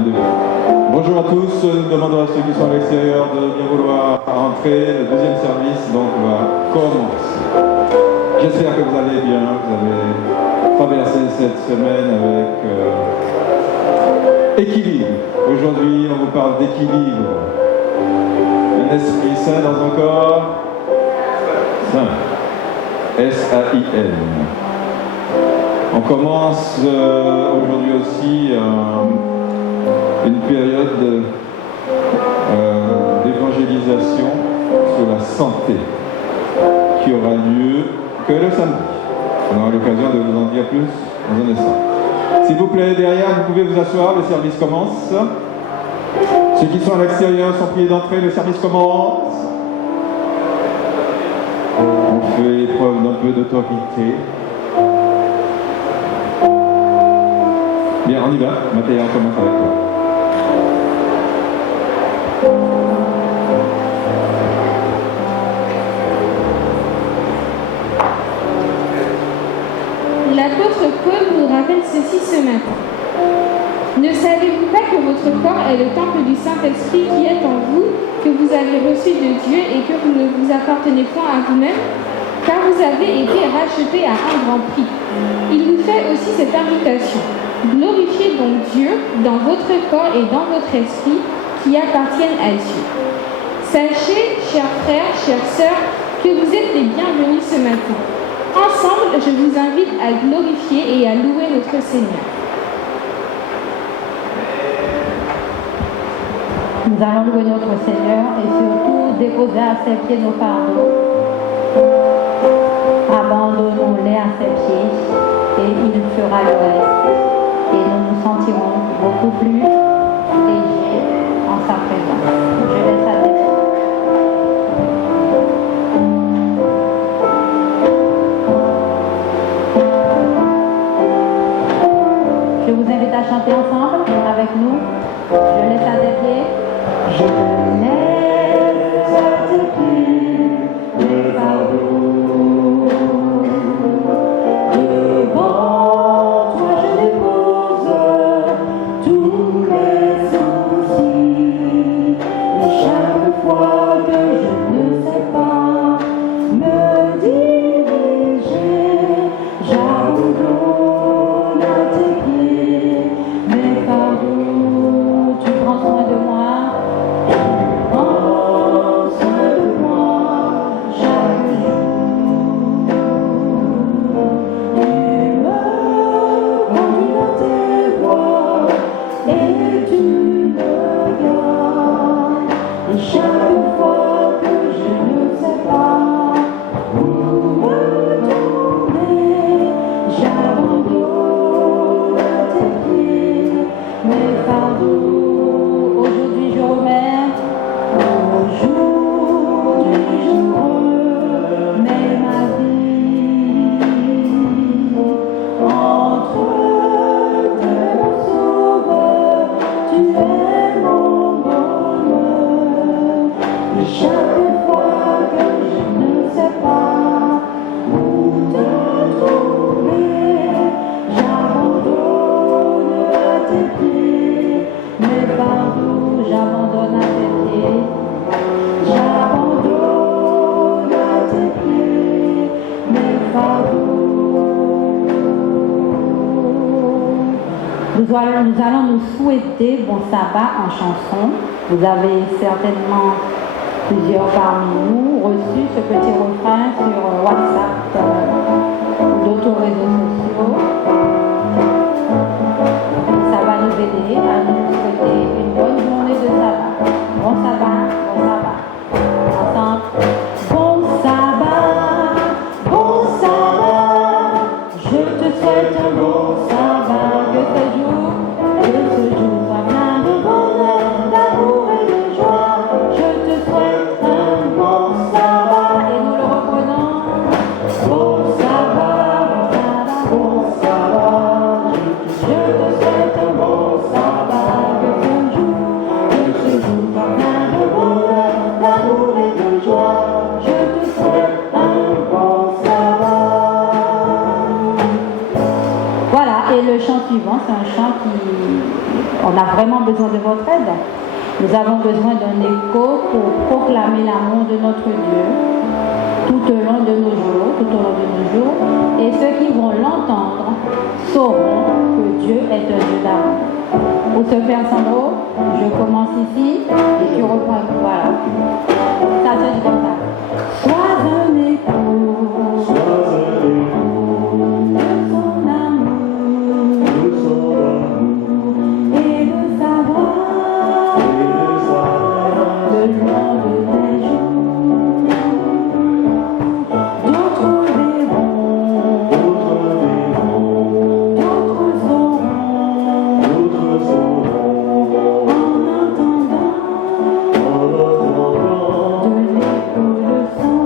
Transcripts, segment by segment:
rien de bien. Bonjour à tous, nous demandons à ceux qui sont à l'extérieur de bien vouloir entrer. Le deuxième service donc va commencer. J'espère que vous allez bien, vous avez traversé cette semaine avec équilibre. Aujourd'hui, on vous parle d'équilibre. Un esprit sain dans un corps sain. S-A-I-N. On commence aujourd'hui aussi une période d'évangélisation sur la santé qui aura lieu que le samedi. On aura l'occasion de vous en dire plus dans un instant. S'il vous plaît, derrière, vous pouvez vous asseoir, le service commence. Ceux qui sont à l'extérieur sont priés d'entrer, le service commence. On fait preuve d'un peu d'autorité. Bien, on y va. Mathéa, on commence avec toi. L'apôtre Paul nous rappelle ceci ce matin. Ne savez-vous pas que votre corps est le temple du Saint-Esprit qui est en vous, que vous avez reçu de Dieu et que vous ne vous appartenez point à vous-même, car vous avez été rachetés à un grand prix. Il nous fait aussi cette invitation. Glorifiez donc Dieu dans votre corps et dans votre esprit qui appartiennent à Dieu. Sachez, chers frères, chères sœurs, que vous êtes les bienvenus ce matin. Ensemble, je vous invite à glorifier et à louer notre Seigneur. Nous allons louer notre Seigneur et surtout déposer à ses pieds nos fardeaux. Abandonnons-les à ses pieds et il fera le reste. Et nous nous sentirons beaucoup plus légers en sa présence. Je laisse à tes pieds. Je vous invite à chanter ensemble avec nous. Je laisse à tes pieds. Je laisse à tes pieds mes fardeaux. Devant toi je dépose tous mes soucis. Et chaque fois que je ne sais pas me diriger, j'abandonne à tes pieds mes fardeaux. Tu prends soin de moi. Nous allons nous souhaiter bon sabbat en chanson. Vous avez certainement, plusieurs parmi nous, reçu ce petit refrain sur WhatsApp ou d'autres réseaux sociaux. Ça va nous aider à nous souhaiter une bonne journée de sabbat. Bon sabbat, bon sabbat. Ensemble. Bon sabbat, je te souhaite un bon sabbat. Que ce jour soit plein de bonheur, d'amour et de joie. Je te souhaite un bon sabbat. Et nous le reprenons. Bon sabbat, bon sabbat. Je te souhaite un bon sabbat. Que ce jour soit plein de bonheur, d'amour et de joie. Je te souhaite un bon sabbat. Voilà. Et le chant suivant, c'est un chant qui... On a vraiment besoin de votre aide. Nous avons besoin d'un écho pour proclamer l'amour de notre Dieu tout au long de nos jours. Et ceux qui vont l'entendre sauront que Dieu est un Dieu d'amour. Pour ce faire, Sandro, je commence ici et tu reprends. Voilà. Ça se dit comme ça. Sois un écho de son amour et de sa voix le long de tes jours. D'autres verront, d'autres sauront en entendant de l'écho le son.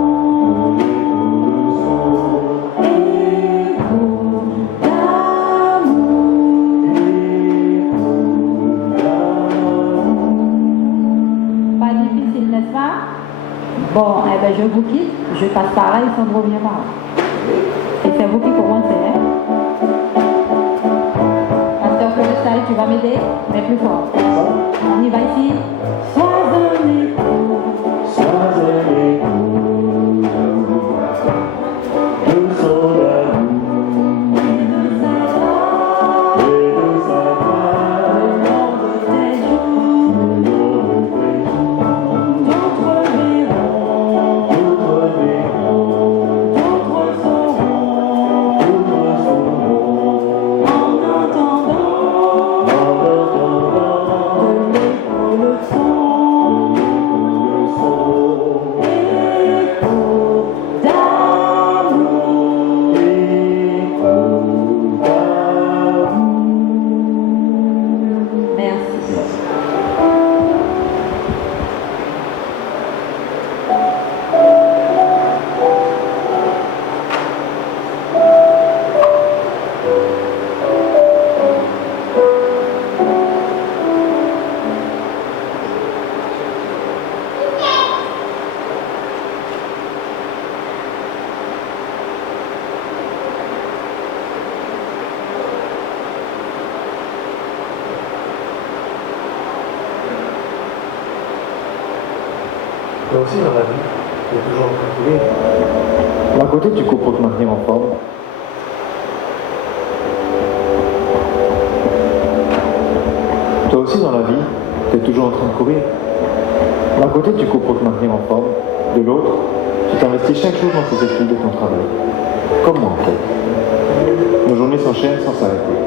Pas difficile, n'est-ce pas? Bon, eh ben, je vous quitte. Je passe par là et Sandro vient par là. Et c'est vous qui commencez, hein? Pasteur Colostal, tu vas m'aider? Mais plus fort. On y va ici. Sois un écho de son amour et de sa voix le long de tes jours. D'autres verront, d'autres sauront en entendant de l'écho le son. Écho d'amour. Merci. Toi aussi, dans la vie, tu es toujours en train de courir. D'un côté, tu cours pour te maintenir en forme. Toi aussi, dans la vie, tu es toujours en train de courir. D'un côté, tu cours pour te maintenir en forme. De l'autre, tu t'investis chaque jour dans tes études et ton travail. Comme moi, en fait. Nos journées s'enchaînent sans s'arrêter.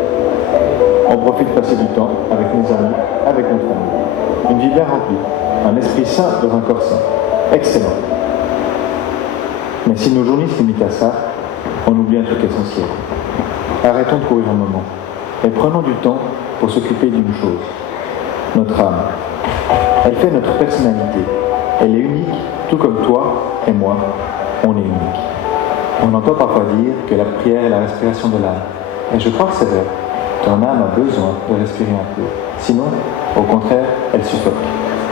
On profite de passer du temps avec nos amis, avec notre famille. Une vie bien remplie. Un esprit sain dans un corps sain. Excellent. Mais si nos journées se limitent à ça, on oublie un truc essentiel. Arrêtons de courir un moment et prenons du temps pour s'occuper d'une chose. Notre âme. Elle fait notre personnalité. Elle est unique, tout comme toi et moi, on est unique. On entend parfois dire que la prière est la respiration de l'âme. Et je crois que c'est vrai. Ton âme a besoin de respirer un peu. Sinon, au contraire, elle suffoque.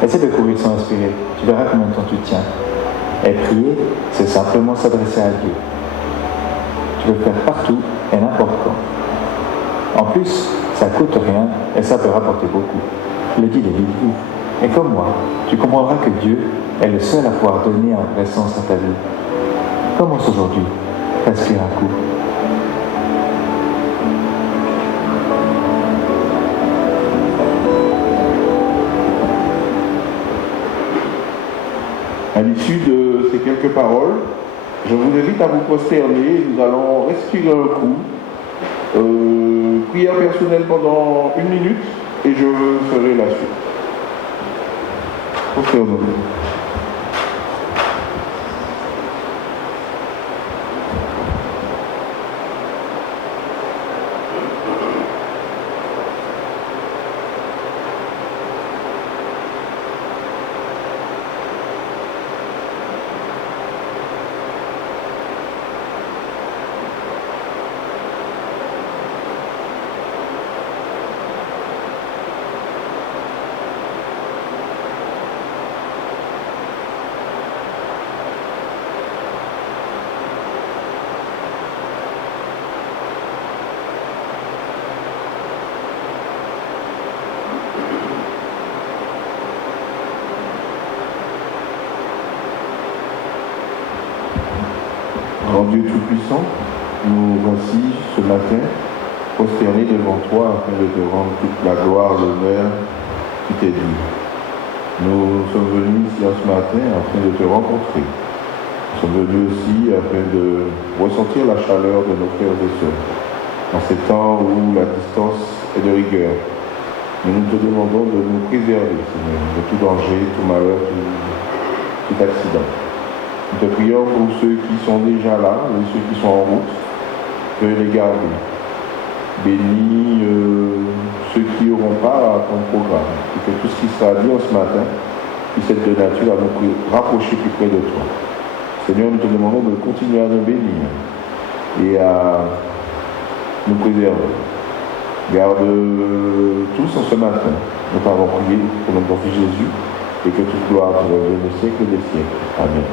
Essaie de courir sans respirer, tu verras combien de temps tu tiens. Et prier, c'est simplement s'adresser à Dieu. Tu peux le faire partout et n'importe quand. En plus, ça coûte rien et ça peut rapporter beaucoup. Le dit les livres. Et comme moi, tu comprendras que Dieu est le seul à pouvoir donner un vrai sens à ta vie. Commence aujourd'hui. Respire un coup. À l'issue de ces quelques paroles, je vous invite à vous prosterner. Nous allons respirer un coup. Prière personnelle pendant 1 minute et je ferai la suite. Prosternons-nous. Grand Dieu Tout-Puissant, nous voici ce matin prosternés devant toi afin de te rendre toute la gloire, l'honneur qui t'est dû. Nous sommes venus ici ce matin afin de te rencontrer. Nous sommes venus aussi afin de ressentir la chaleur de nos frères et sœurs. En ces temps où la distance est de rigueur, mais nous te demandons de nous préserver, Seigneur, de tout danger, tout malheur, tout accident. Nous te prions pour ceux qui sont déjà là et ceux qui sont en route, veuillez les garder. Bénis ceux qui n'auront pas à ton programme, et que tout ce qui sera dit ce matin puisse être de nature à nous rapprocher plus près de toi. Seigneur, nous te demandons de continuer à nous bénir et à nous préserver. Garde tous en ce matin. Nous t'avons prié au nom de ton Fils Jésus, et que toute gloire te revienne au siècle des siècles. Amen.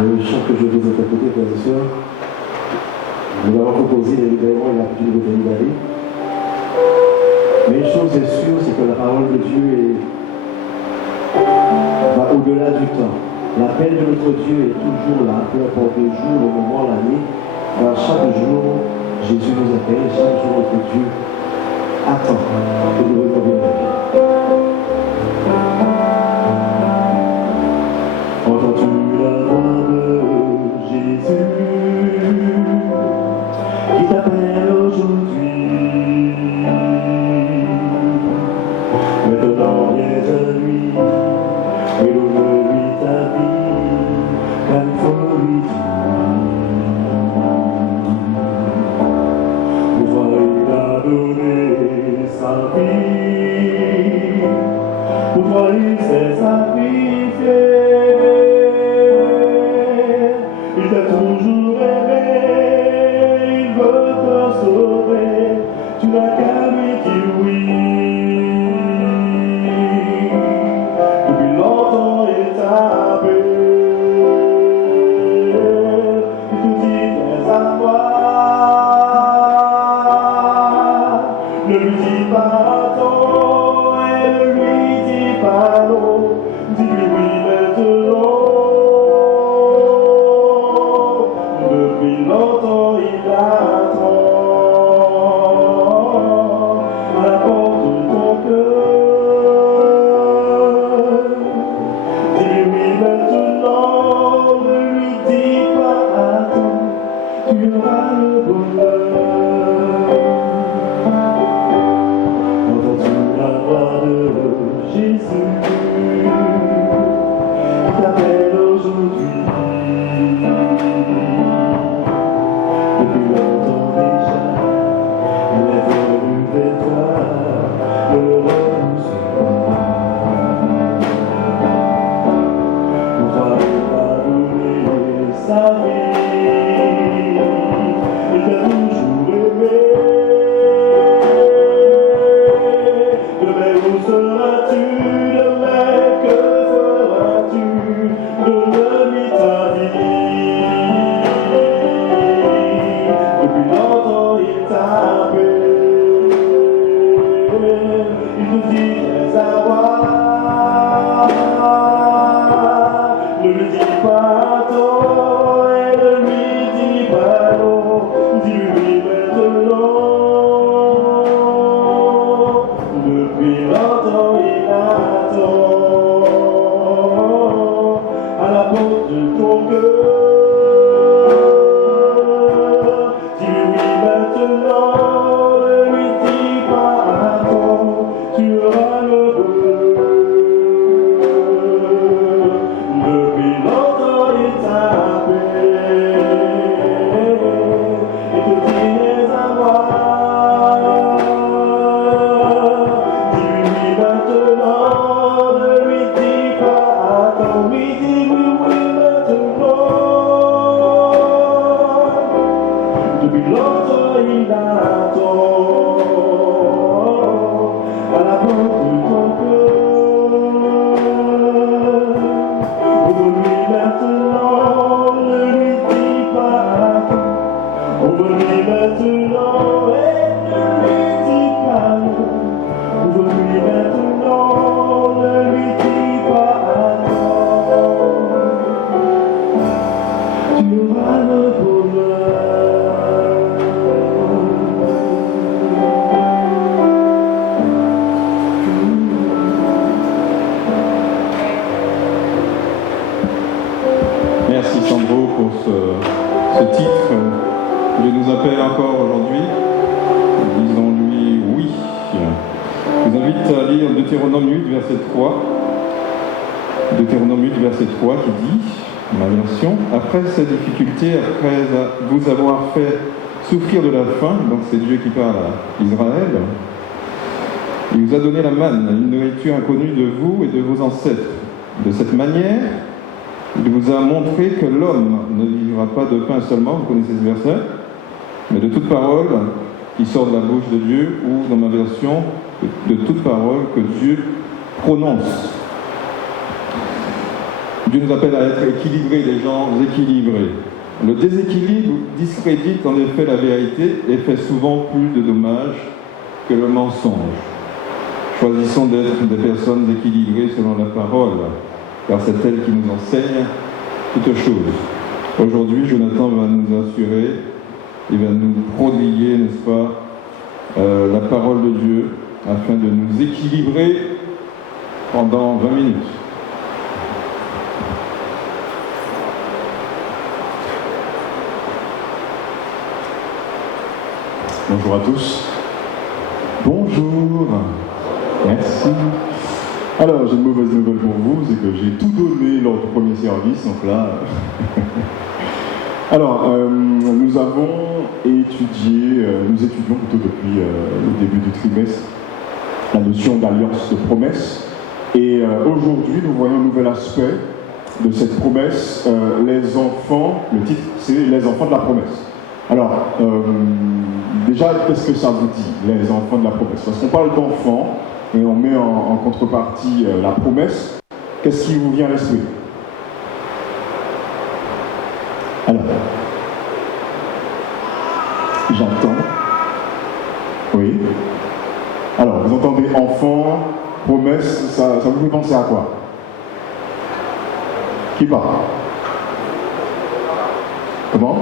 Le chant que je vais interpréter, frères et sœurs, nous avons composé délibérément et l'habitude de délibérer. Mais une chose est sûre, c'est que la parole de Dieu va au-delà du temps. L'appel de notre Dieu est toujours là, peu importe le jour, le moment, l'année. Car chaque jour, Jésus nous appelle, chaque jour notre Dieu attend que nous répondions à Dieu. Entends-tu la voix de Jésus qui t'appelle aujourd'hui? Maintenant viens à lui et ouvre-lui ta vie, car il faut lui dire. Pouvoir il a donné sa vie, pouvoir il s'est sacrifié. Il t'a toujours aimé, il veut te sauver, tu n'as qu'à lui dire oui. Depuis longtemps il t'appelle, il te dit fais à moi. Ne lui dis pas attends et ne lui dis pas non, dis-lui oui maintenant. Depuis longtemps il attend à la porte de ton cœur. Dis-lui oui maintenant, ne lui dis pas attends, tu auras le bonheur. Entends-tu la voix de Jésus qui t'appelle aujourd'hui? Depuis longtemps déjà, elle est venue vers toi, ne le repousse pas. Pour toi, il a donné sa vie, il t'a toujours aimé. Demain, où seras-tu? Demain, que feras-tu? Donne-lui ta vie. Depuis longtemps il t'appelle, il te dit viens à moi. Ne lui dis pas attends et ne lui dis pas non, dis-lui maintenant. Depuis longtemps il attend à la porte de ton cœur. Dis-lui maintenant, ne lui dis pas attends, tu auras le bonheur. Depuis longtemps à lire Deutéronome 8, verset 3. Deutéronome 8, verset 3 qui dit, ma version, après ces difficultés, après vous avoir fait souffrir de la faim, donc c'est Dieu qui parle à Israël, il vous a donné la manne, une nourriture inconnue de vous et de vos ancêtres. De cette manière, il vous a montré que l'homme ne vivra pas de pain seulement, vous connaissez ce verset, mais de toute parole qui sort de la bouche de Dieu, ou dans ma version, de toute parole que Dieu prononce. Dieu nous appelle à être équilibrés, des gens équilibrés. Le déséquilibre discrédite en effet la vérité et fait souvent plus de dommages que le mensonge. Choisissons d'être des personnes équilibrées selon la parole, car c'est elle qui nous enseigne toutes choses. Aujourd'hui, Jonathan va nous assurer, il va nous prodiguer, n'est-ce pas, la parole de Dieu, afin de nous équilibrer pendant 20 minutes. Bonjour à tous. Bonjour. Merci. Alors, j'ai une mauvaise nouvelle pour vous, c'est que j'ai tout donné lors du premier service, donc là... Alors, nous étudions plutôt depuis le début du trimestre la notion d'alliance de promesse. Et aujourd'hui, nous voyons un nouvel aspect de cette promesse, les enfants, le titre c'est « Les enfants de la promesse ». Alors, déjà, qu'est-ce que ça vous dit, les enfants de la promesse? Parce qu'on parle d'enfants et on met en contrepartie la promesse. Qu'est-ce qui vous vient à l'esprit? Alors, j'entends. Oui. Alors, vous entendez enfant, promesse, ça vous fait penser à quoi? Qui parle? Comment?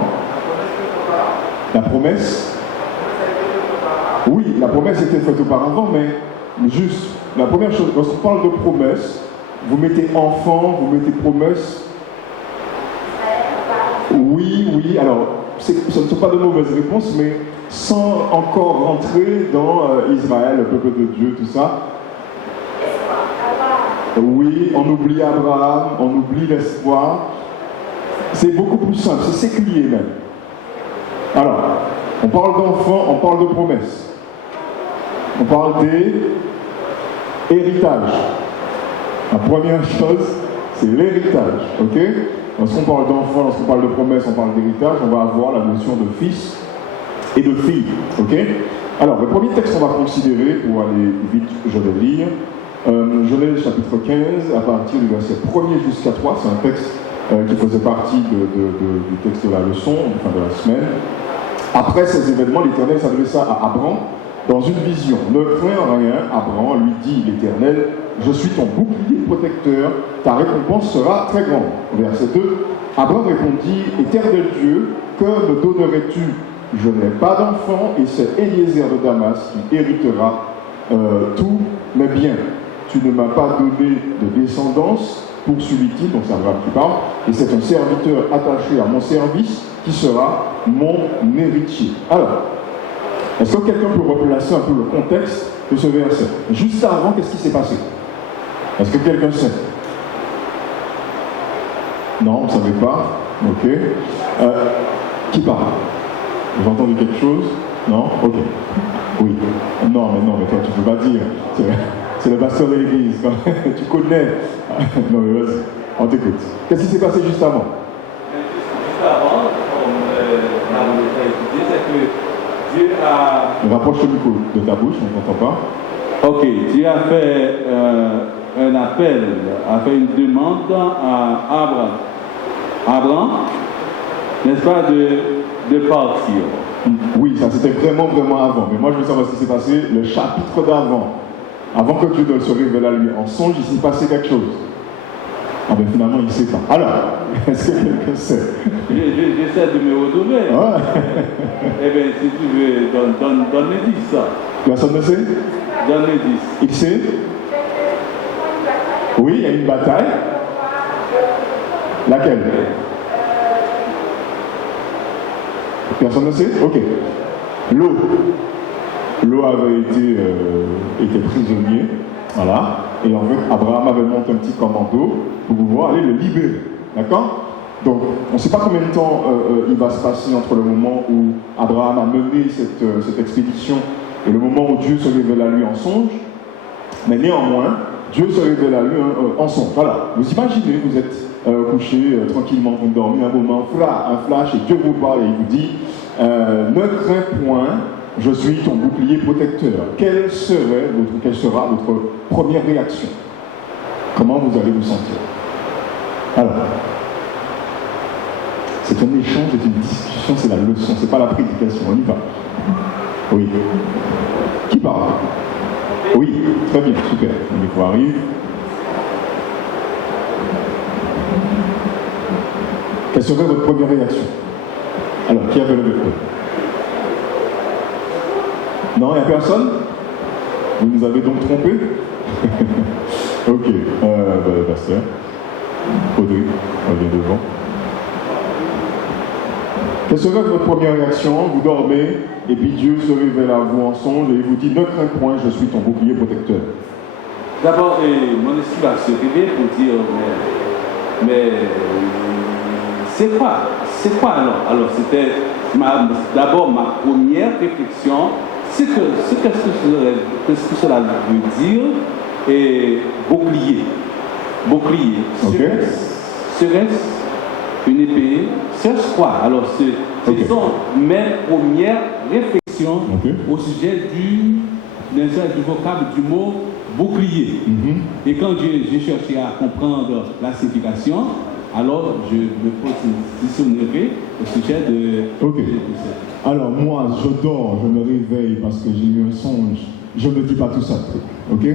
La promesse? Oui, la promesse était faite auparavant, mais juste, la première chose, lorsqu'on parle de promesse, vous mettez enfant, vous mettez promesse. Oui, alors, ce ne sont pas de mauvaises réponses, mais sans encore rentrer dans Israël, le peuple de Dieu, tout ça. Oui, on oublie Abraham, on oublie l'espoir. C'est beaucoup plus simple, c'est séculier même. Alors, on parle d'enfants, on parle de promesses. On parle d'héritage. La première chose, c'est l'héritage, ok? Lorsqu'on parle d'enfants, lorsqu'on parle de promesses, on parle d'héritage, on va avoir la notion de fils et de fille, ok? Alors, le premier texte qu'on va considérer, pour aller vite, je vais lire, Genèse chapitre 15, à partir du verset 1er jusqu'à 3, c'est un texte qui faisait partie du texte de la leçon, enfin de la semaine. Après ces événements, l'Éternel s'adressa à Abraham dans une vision. Ne crains rien, Abraham lui dit l'Éternel, je suis ton bouclier protecteur, ta récompense sera très grande. Verset 2, Abraham répondit, Éternel Dieu, que me donnerais-tu? Je n'ai pas d'enfant et c'est Eliezer de Damas qui héritera tous mes biens. Tu ne m'as pas donné de descendance, poursuivit-il, donc c'est Abraham qui parle, et c'est un serviteur attaché à mon service qui sera mon héritier. Alors, est-ce que quelqu'un peut replacer un peu le contexte de ce verset? Juste avant, qu'est-ce qui s'est passé? Est-ce que quelqu'un sait? Non, vous ne savez pas? Ok. Qui parle? Vous avez entendu quelque chose? Non? Ok. Oui. Non, mais toi, tu ne peux pas dire. C'est le pasteur de l'église. Tu connais. Non, mais vas-y. On t'écoute. Qu'est-ce qui s'est passé juste avant? Juste avant, comme on a déjà étudié, c'est que Dieu a... Rapproche le micro de ta bouche, on ne t'entend pas. Ok, Dieu a fait un appel, a fait une demande à Abraham, n'est-ce pas, de partir. Oui, ça c'était vraiment avant. Mais moi je veux savoir ce qui s'est passé le chapitre d'avant. Avant que Dieu ne se révèle à lui en songe, il s'est passé quelque chose. Ah ben finalement il ne sait pas. Alors, est-ce que quelqu'un sait? J'essaie de me retrouver. Ouais. Eh bien, si tu veux, donne les 10 ça. Personne ne sait? Donne les 10. Il sait? Oui, il y a une bataille. Laquelle? Personne ne sait? Ok. L'eau. Lot avait était prisonnier, voilà, et en fait Abraham avait monté un petit commando pour pouvoir aller le libérer, d'accord? Donc on ne sait pas combien de temps il va se passer entre le moment où Abraham a mené cette expédition et le moment où Dieu se révèle à lui en songe, mais néanmoins, Dieu se révèle à lui en songe. Voilà, vous imaginez, vous êtes couché tranquillement, vous dormez un moment, un flash, et Dieu vous parle et il vous dit ne crains point, je suis ton bouclier protecteur. Quelle sera votre première réaction? Comment vous allez vous sentir? Alors, c'est un échange, c'est une discussion, c'est la leçon, c'est pas la prédication, on y va. Oui. Qui parle? Oui, très bien, super. Le micro arrive. Quelle serait votre première réaction? Alors, qui avait levé le main? Non, il n'y a personne? Vous nous avez donc trompé? Ok, pasteur. Audrey, on vient devant. Quelle serait votre première réaction? Vous dormez, et puis Dieu se révèle à vous en songe, et il vous dit, ne crains point, je suis ton bouclier protecteur. D'abord, mon esprit va se réveiller pour dire, mais c'est quoi alors c'était d'abord ma première réflexion, qu'est-ce que cela veut dire, et bouclier. Okay. Serait-ce une épée? C'est quoi? Alors, ce sont mes premières réflexions au sujet du vocable du mot bouclier. Et quand j'ai cherché à comprendre la signification, alors je me positionnerai au sujet de ça. Alors moi, je dors, je me réveille parce que j'ai eu un songe. Je ne dis pas tout ça. Ok?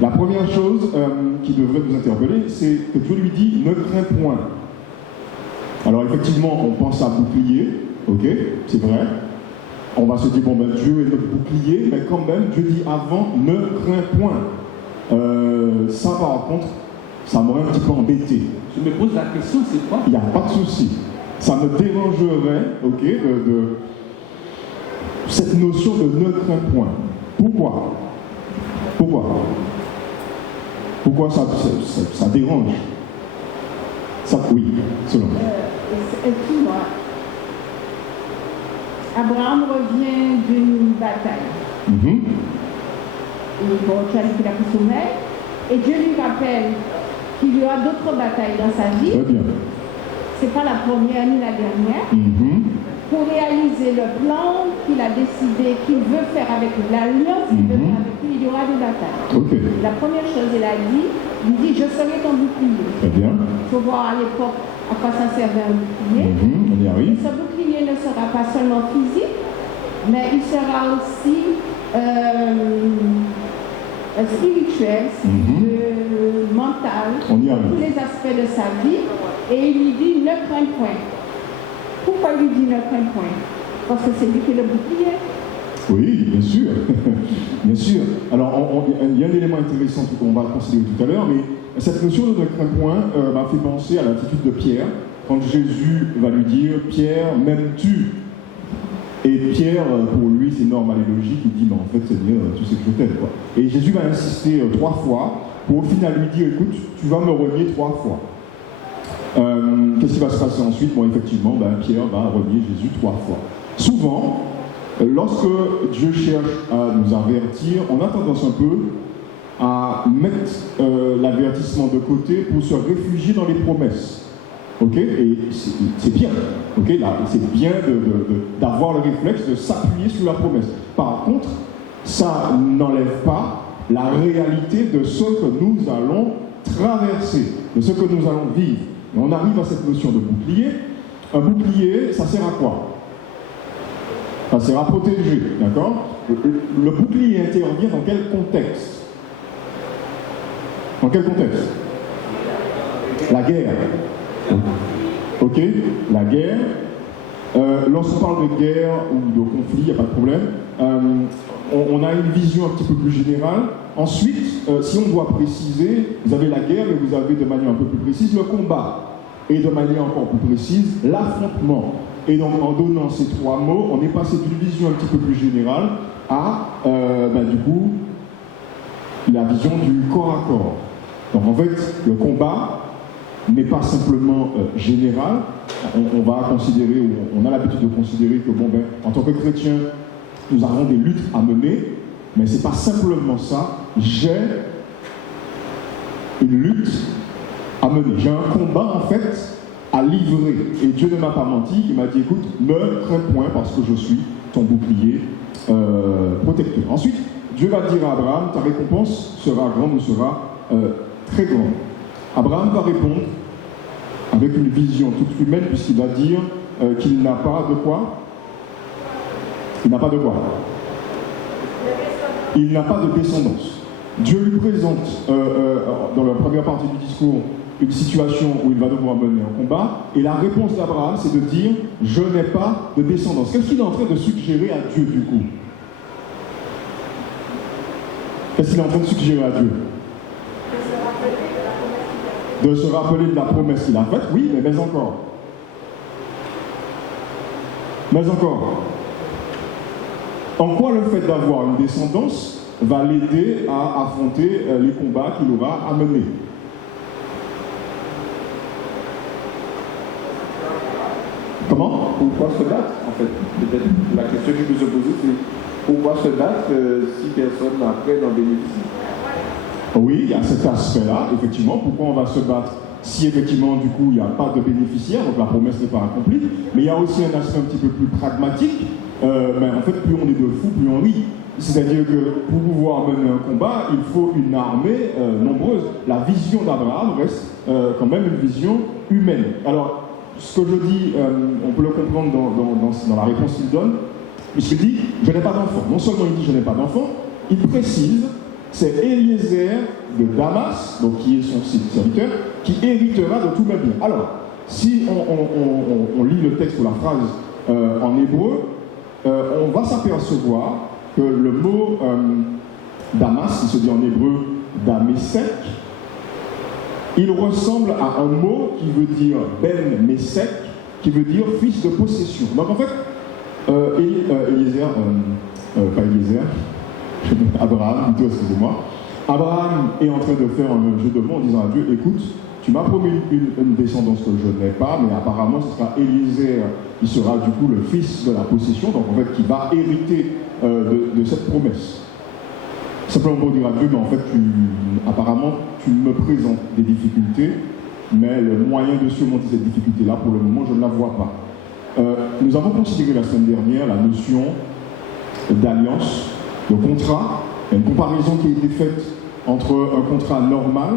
La première chose qui devrait nous interpeller, c'est que Dieu lui dit, ne crains point. Alors effectivement, on pense à bouclier, ok, c'est vrai. On va se dire, bon ben Dieu est notre bouclier, mais quand même, Dieu dit avant, ne crains point. Ça par contre, ça m'aurait un petit peu embêté. Je me pose la question, c'est quoi? Il n'y a pas de souci. Ça me dérangerait, ok, de cette notion de ne crains point. Pourquoi ça dérange? Ça, oui, selon moi. Excuse-moi. Abraham revient d'une bataille. Et bon, tu as dit qu'il a pris sommeil. Et Dieu lui rappelle qu'il y aura d'autres batailles dans sa vie. Très bien. Ce n'est pas la première ni la dernière. Pour réaliser le plan qu'il a décidé qu'il veut faire avec l'alliance qu'il veut faire avec lui, il y aura des batailles. La première chose, il dit, je serai ton bouclier. Très bien. Il faut voir à l'époque à quoi ça servait un bouclier. On y arrive. Et ce bouclier ne sera pas seulement physique, mais il sera aussi spirituel, mental, On y arrive. tous les aspects de sa vie. Et il lui dit, ne crains point. Pourquoi il lui dit ne crains point? Parce que c'est lui qui est le bouclier. Oui, bien sûr. Bien sûr. Alors, il y a un élément intéressant qu'on va considérer tout à l'heure, mais cette notion de ne crains point m'a fait penser à l'attitude de Pierre, quand Jésus va lui dire, Pierre, m'aimes-tu? Et Pierre, pour lui, c'est normal et logique, il dit, mais en fait, Seigneur, tu sais que je t'aime, quoi. Et Jésus va insister 3 fois, pour au final lui dire, écoute, tu vas me renier 3 fois. Qu'est-ce qui va se passer ensuite? Bon, effectivement, Pierre va renier Jésus 3 fois. Souvent, lorsque Dieu cherche à nous avertir, on a tendance un peu à mettre l'avertissement de côté pour se réfugier dans les promesses. Ok? Et c'est bien. Ok? Là, c'est bien d'avoir le réflexe de s'appuyer sur la promesse. Par contre, ça n'enlève pas la réalité de ce que nous allons traverser, de ce que nous allons vivre. Et on arrive à cette notion de bouclier. Un bouclier, ça sert à quoi? Ça sert à protéger, d'accord? Le bouclier intervient dans quel contexte? Dans quel contexte? La guerre. Ok? La guerre. Lorsqu'on parle de guerre ou de conflit, il n'y a pas de problème. On a une vision un petit peu plus générale. Ensuite, si on doit préciser, vous avez la guerre, mais vous avez de manière un peu plus précise le combat. Et de manière encore plus précise, l'affrontement. Et donc, en donnant ces 3 mots, on est passé d'une vision un petit peu plus générale à, du coup, la vision du corps à corps. Donc en fait, le combat n'est pas simplement général. On va considérer, ou on a l'habitude de considérer que, en tant que chrétien, nous avons des luttes à mener, mais ce n'est pas simplement ça. J'ai une lutte à mener. J'ai un combat, en fait, à livrer. Et Dieu ne m'a pas menti. Il m'a dit, écoute, ne crains point parce que je suis ton bouclier protecteur. Ensuite, Dieu va dire à Abraham, ta récompense sera grande ou sera très grande. Abraham va répondre avec une vision toute humaine, puisqu'il va dire qu'il n'a pas de quoi. Il n'a pas de quoi. Il n'a pas de descendance. Dieu lui présente, dans la première partie du discours, une situation où il va devoir mener un combat, et la réponse d'Abraham, c'est de dire « Je n'ai pas de descendance ». Qu'est-ce qu'il est en train de suggérer à Dieu, du coup? Qu'est-ce qu'il est en train de suggérer à Dieu? De se rappeler de la promesse qu'il a faite, oui, mais encore. Mais encore. En quoi le fait d'avoir une descendance va l'aider à affronter les combats qu'il aura à mener? Comment? Pourquoi se battre, en fait? Peut-être la question qui peut se poser, c'est pourquoi se battre si personne après n'en bénéficie? Oui, il y a cet aspect-là, effectivement. Pourquoi on va se battre si effectivement, du coup, il n'y a pas de bénéficiaire, donc la promesse n'est pas accomplie. Mais il y a aussi un aspect un petit peu plus pragmatique. Mais en fait, plus on est de fous, plus on rit. C'est-à-dire que pour pouvoir mener un combat, il faut une armée nombreuse. La vision d'Abraham reste quand même une vision humaine. Alors, ce que je dis, on peut le comprendre dans la réponse qu'il donne. Il dit, je n'ai pas d'enfant. Non seulement il dit, je n'ai pas d'enfant, il précise, c'est Eliezer de Damas, donc qui est son serviteur, qui héritera de tous mes biens. Alors, si on lit le texte ou la phrase en hébreu, on va s'apercevoir que le mot Damas, il se dit en hébreu Damesek, il ressemble à un mot qui veut dire Ben Mesek, qui veut dire fils de possession. Donc en fait, Abraham, plutôt, excusez-moi. Abraham est en train de faire un jeu de mots en disant à Dieu, écoute, tu m'as promis une descendance que je n'ai pas, mais apparemment ce sera Eliezer qui sera du coup le fils de la possession, donc en fait qui va hériter de cette promesse. Simplement pour dire à Dieu, mais en fait apparemment tu me présentes des difficultés, mais le moyen de surmonter cette difficulté-là, pour le moment, je ne la vois pas. Nous avons considéré la semaine dernière la notion d'alliance, de contrat, une comparaison qui a été faite entre un contrat normal,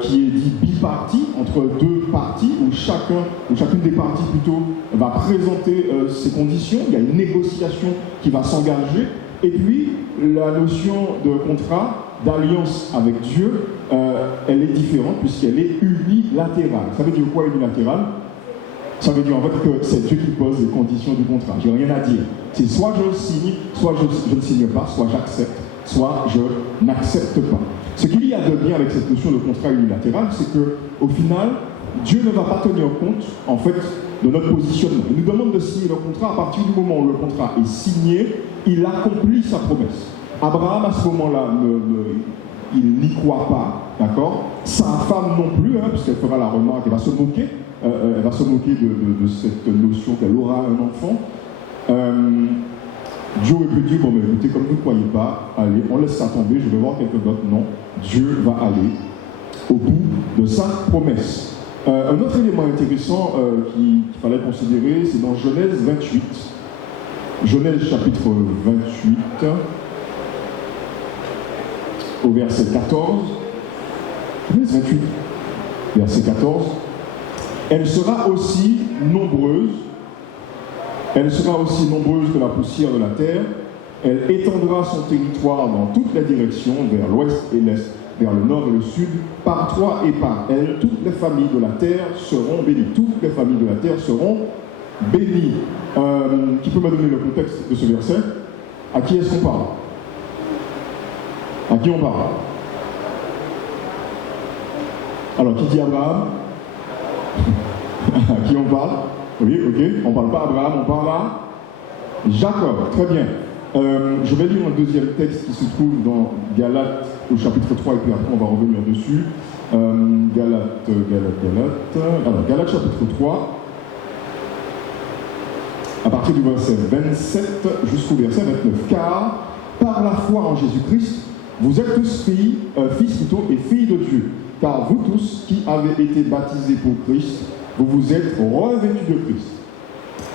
qui est dit bipartie, entre deux parties, où chacune des parties plutôt va présenter ses conditions, il y a une négociation qui va s'engager, et puis la notion de contrat, d'alliance avec Dieu, elle est différente puisqu'elle est unilatérale. Ça veut dire quoi unilatérale? Ça veut dire en fait que c'est Dieu qui pose les conditions du contrat. Je n'ai rien à dire. C'est soit je signe, soit je ne signe pas, soit j'accepte, soit je n'accepte pas. Ce qu'il y a de bien avec cette notion de contrat unilatéral, c'est qu'au final, Dieu ne va pas tenir compte, en fait, de notre positionnement. Il nous demande de signer le contrat. À partir du moment où le contrat est signé, il accomplit sa promesse. Abraham, à ce moment-là, il n'y croit pas, d'accord? Sa femme non plus, puisqu'elle fera la remarque, elle va se moquer. Elle va se moquer de cette notion qu'elle aura un enfant. Dieu aurait pu dire, bon, mais écoutez, comme vous ne croyez pas, allez, on laisse ça tomber, je vais voir quelques d'autres. Non, Dieu va aller au bout de sa promesse. Un autre élément intéressant qu'il fallait considérer, c'est dans Genèse 28. Genèse chapitre 28, au verset 14. Genèse 28, verset 14. Elle sera aussi nombreuse que la poussière de la terre. Elle étendra son territoire dans toutes les directions, vers l'ouest et l'est, vers le nord et le sud. Par toi et par elle, toutes les familles de la terre seront bénies. Toutes les familles de la terre seront bénies. Qui peut me donner le contexte de ce verset? À qui est-ce qu'on parle? À qui on parle? Alors, qui dit Abraham? À qui on parle? Oui, ok. On ne parle pas Abraham, on parle à Jacob. Très bien. Je vais lire un deuxième texte qui se trouve dans Galates au chapitre 3 et puis après on va revenir dessus. Galates chapitre 3, à partir du verset 27 jusqu'au verset 29. Car par la foi en Jésus-Christ, vous êtes tous fils et filles de Dieu. Car vous tous qui avez été baptisés pour Christ, vous vous êtes revêtus de Christ.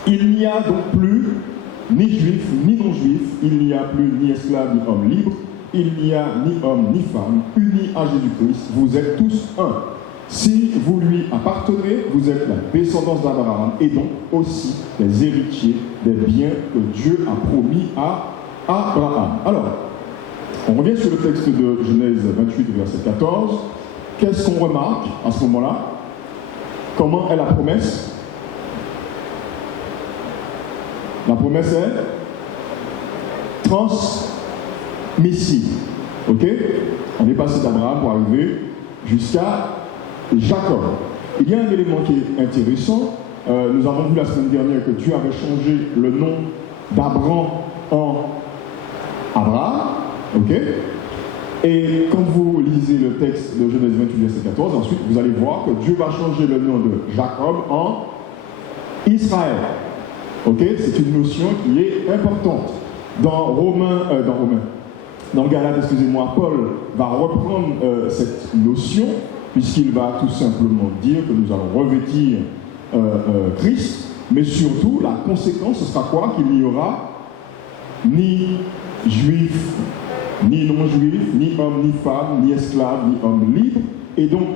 Il n'y a donc plus ni juif ni non-juif, il n'y a plus ni esclave ni homme libre, il n'y a ni homme ni femme, unis à Jésus-Christ, vous êtes tous un. Si vous lui appartenez, vous êtes la descendance d'Abraham et donc aussi les héritiers des biens que Dieu a promis à Abraham. Alors, on revient sur le texte de Genèse 28, verset 14. Qu'est-ce qu'on remarque à ce moment-là? Comment est la promesse? La promesse est transmissible. Ok? On est passé d'Abraham pour arriver jusqu'à Jacob. Il y a un élément qui est intéressant. Nous avons vu la semaine dernière que Dieu avait changé le nom d'Abraham en Abraham. Ok? Et quand vous lisez le texte de Genèse 28, verset 14, ensuite vous allez voir que Dieu va changer le nom de Jacob en Israël. Ok? C'est une notion qui est importante. Dans Galates, excusez-moi, Paul va reprendre cette notion, puisqu'il va tout simplement dire que nous allons revêtir Christ, mais surtout la conséquence, ce sera quoi? Qu'il n'y aura ni juif, ni non-juif, ni homme, ni femme, ni esclave, ni homme libre. Et donc,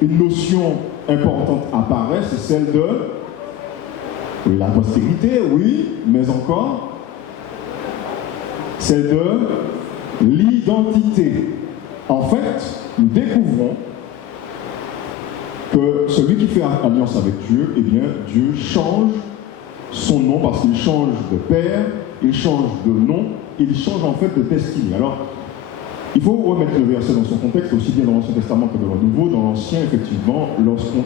une notion importante apparaît, c'est celle de la postérité, oui, mais encore celle de l'identité. En fait, nous découvrons que celui qui fait alliance avec Dieu, eh bien, Dieu change son nom parce qu'il change de père, il change de nom, il change en fait de destinée. Alors, il faut remettre le verset dans son contexte, aussi bien dans l'Ancien Testament que dans le Nouveau. Dans l'Ancien, effectivement,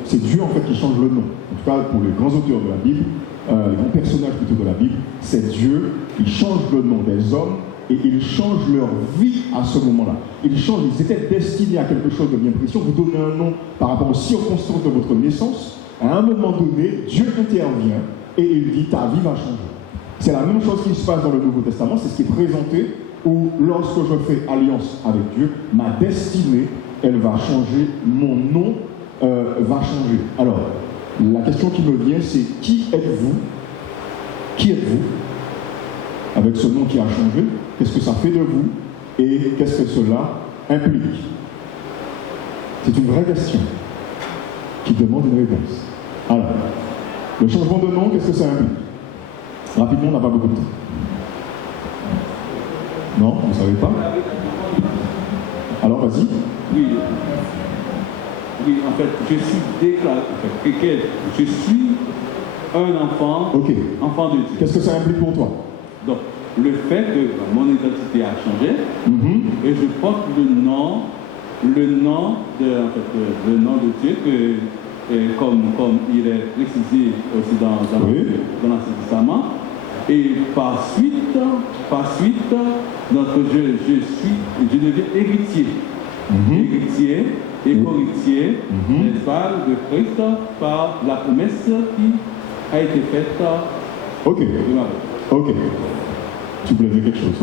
c'est Dieu en fait qui change le nom. En tout cas, pour les grands auteurs de la Bible, les grands personnages plutôt de la Bible, c'est Dieu qui change le nom des hommes et il change leur vie à ce moment-là. Ils étaient destinés à quelque chose de bien précieux. Vous donnez un nom par rapport aux circonstances de votre naissance. À un moment donné, Dieu intervient et il dit ta vie va changer. C'est la même chose qui se passe dans le Nouveau Testament, c'est ce qui est présenté où lorsque je fais alliance avec Dieu, ma destinée, elle va changer, mon nom va changer. Alors, la question qui me vient, c'est qui êtes-vous? Qui êtes-vous? Avec ce nom qui a changé, qu'est-ce que ça fait de vous? Et qu'est-ce que cela implique? C'est une vraie question qui demande une réponse. Alors, le changement de nom, qu'est-ce que ça implique? Rapidement, on n'a pas beaucoup de temps. Non, vous ne savez pas? Alors, vas-y. Oui, en fait, je suis déclaré, je suis un enfant, enfant de Dieu. Qu'est-ce que ça implique pour toi? Donc, le fait que mon identité a changé, et je porte le nom de Dieu, comme il est précisé aussi dans l'Ancien Testament. Et par suite, je deviens héritier. Héritier et co-héritier, n'est-ce pas, de Christ par la promesse qui a été faite. Ok. Tu voulais dire quelque chose?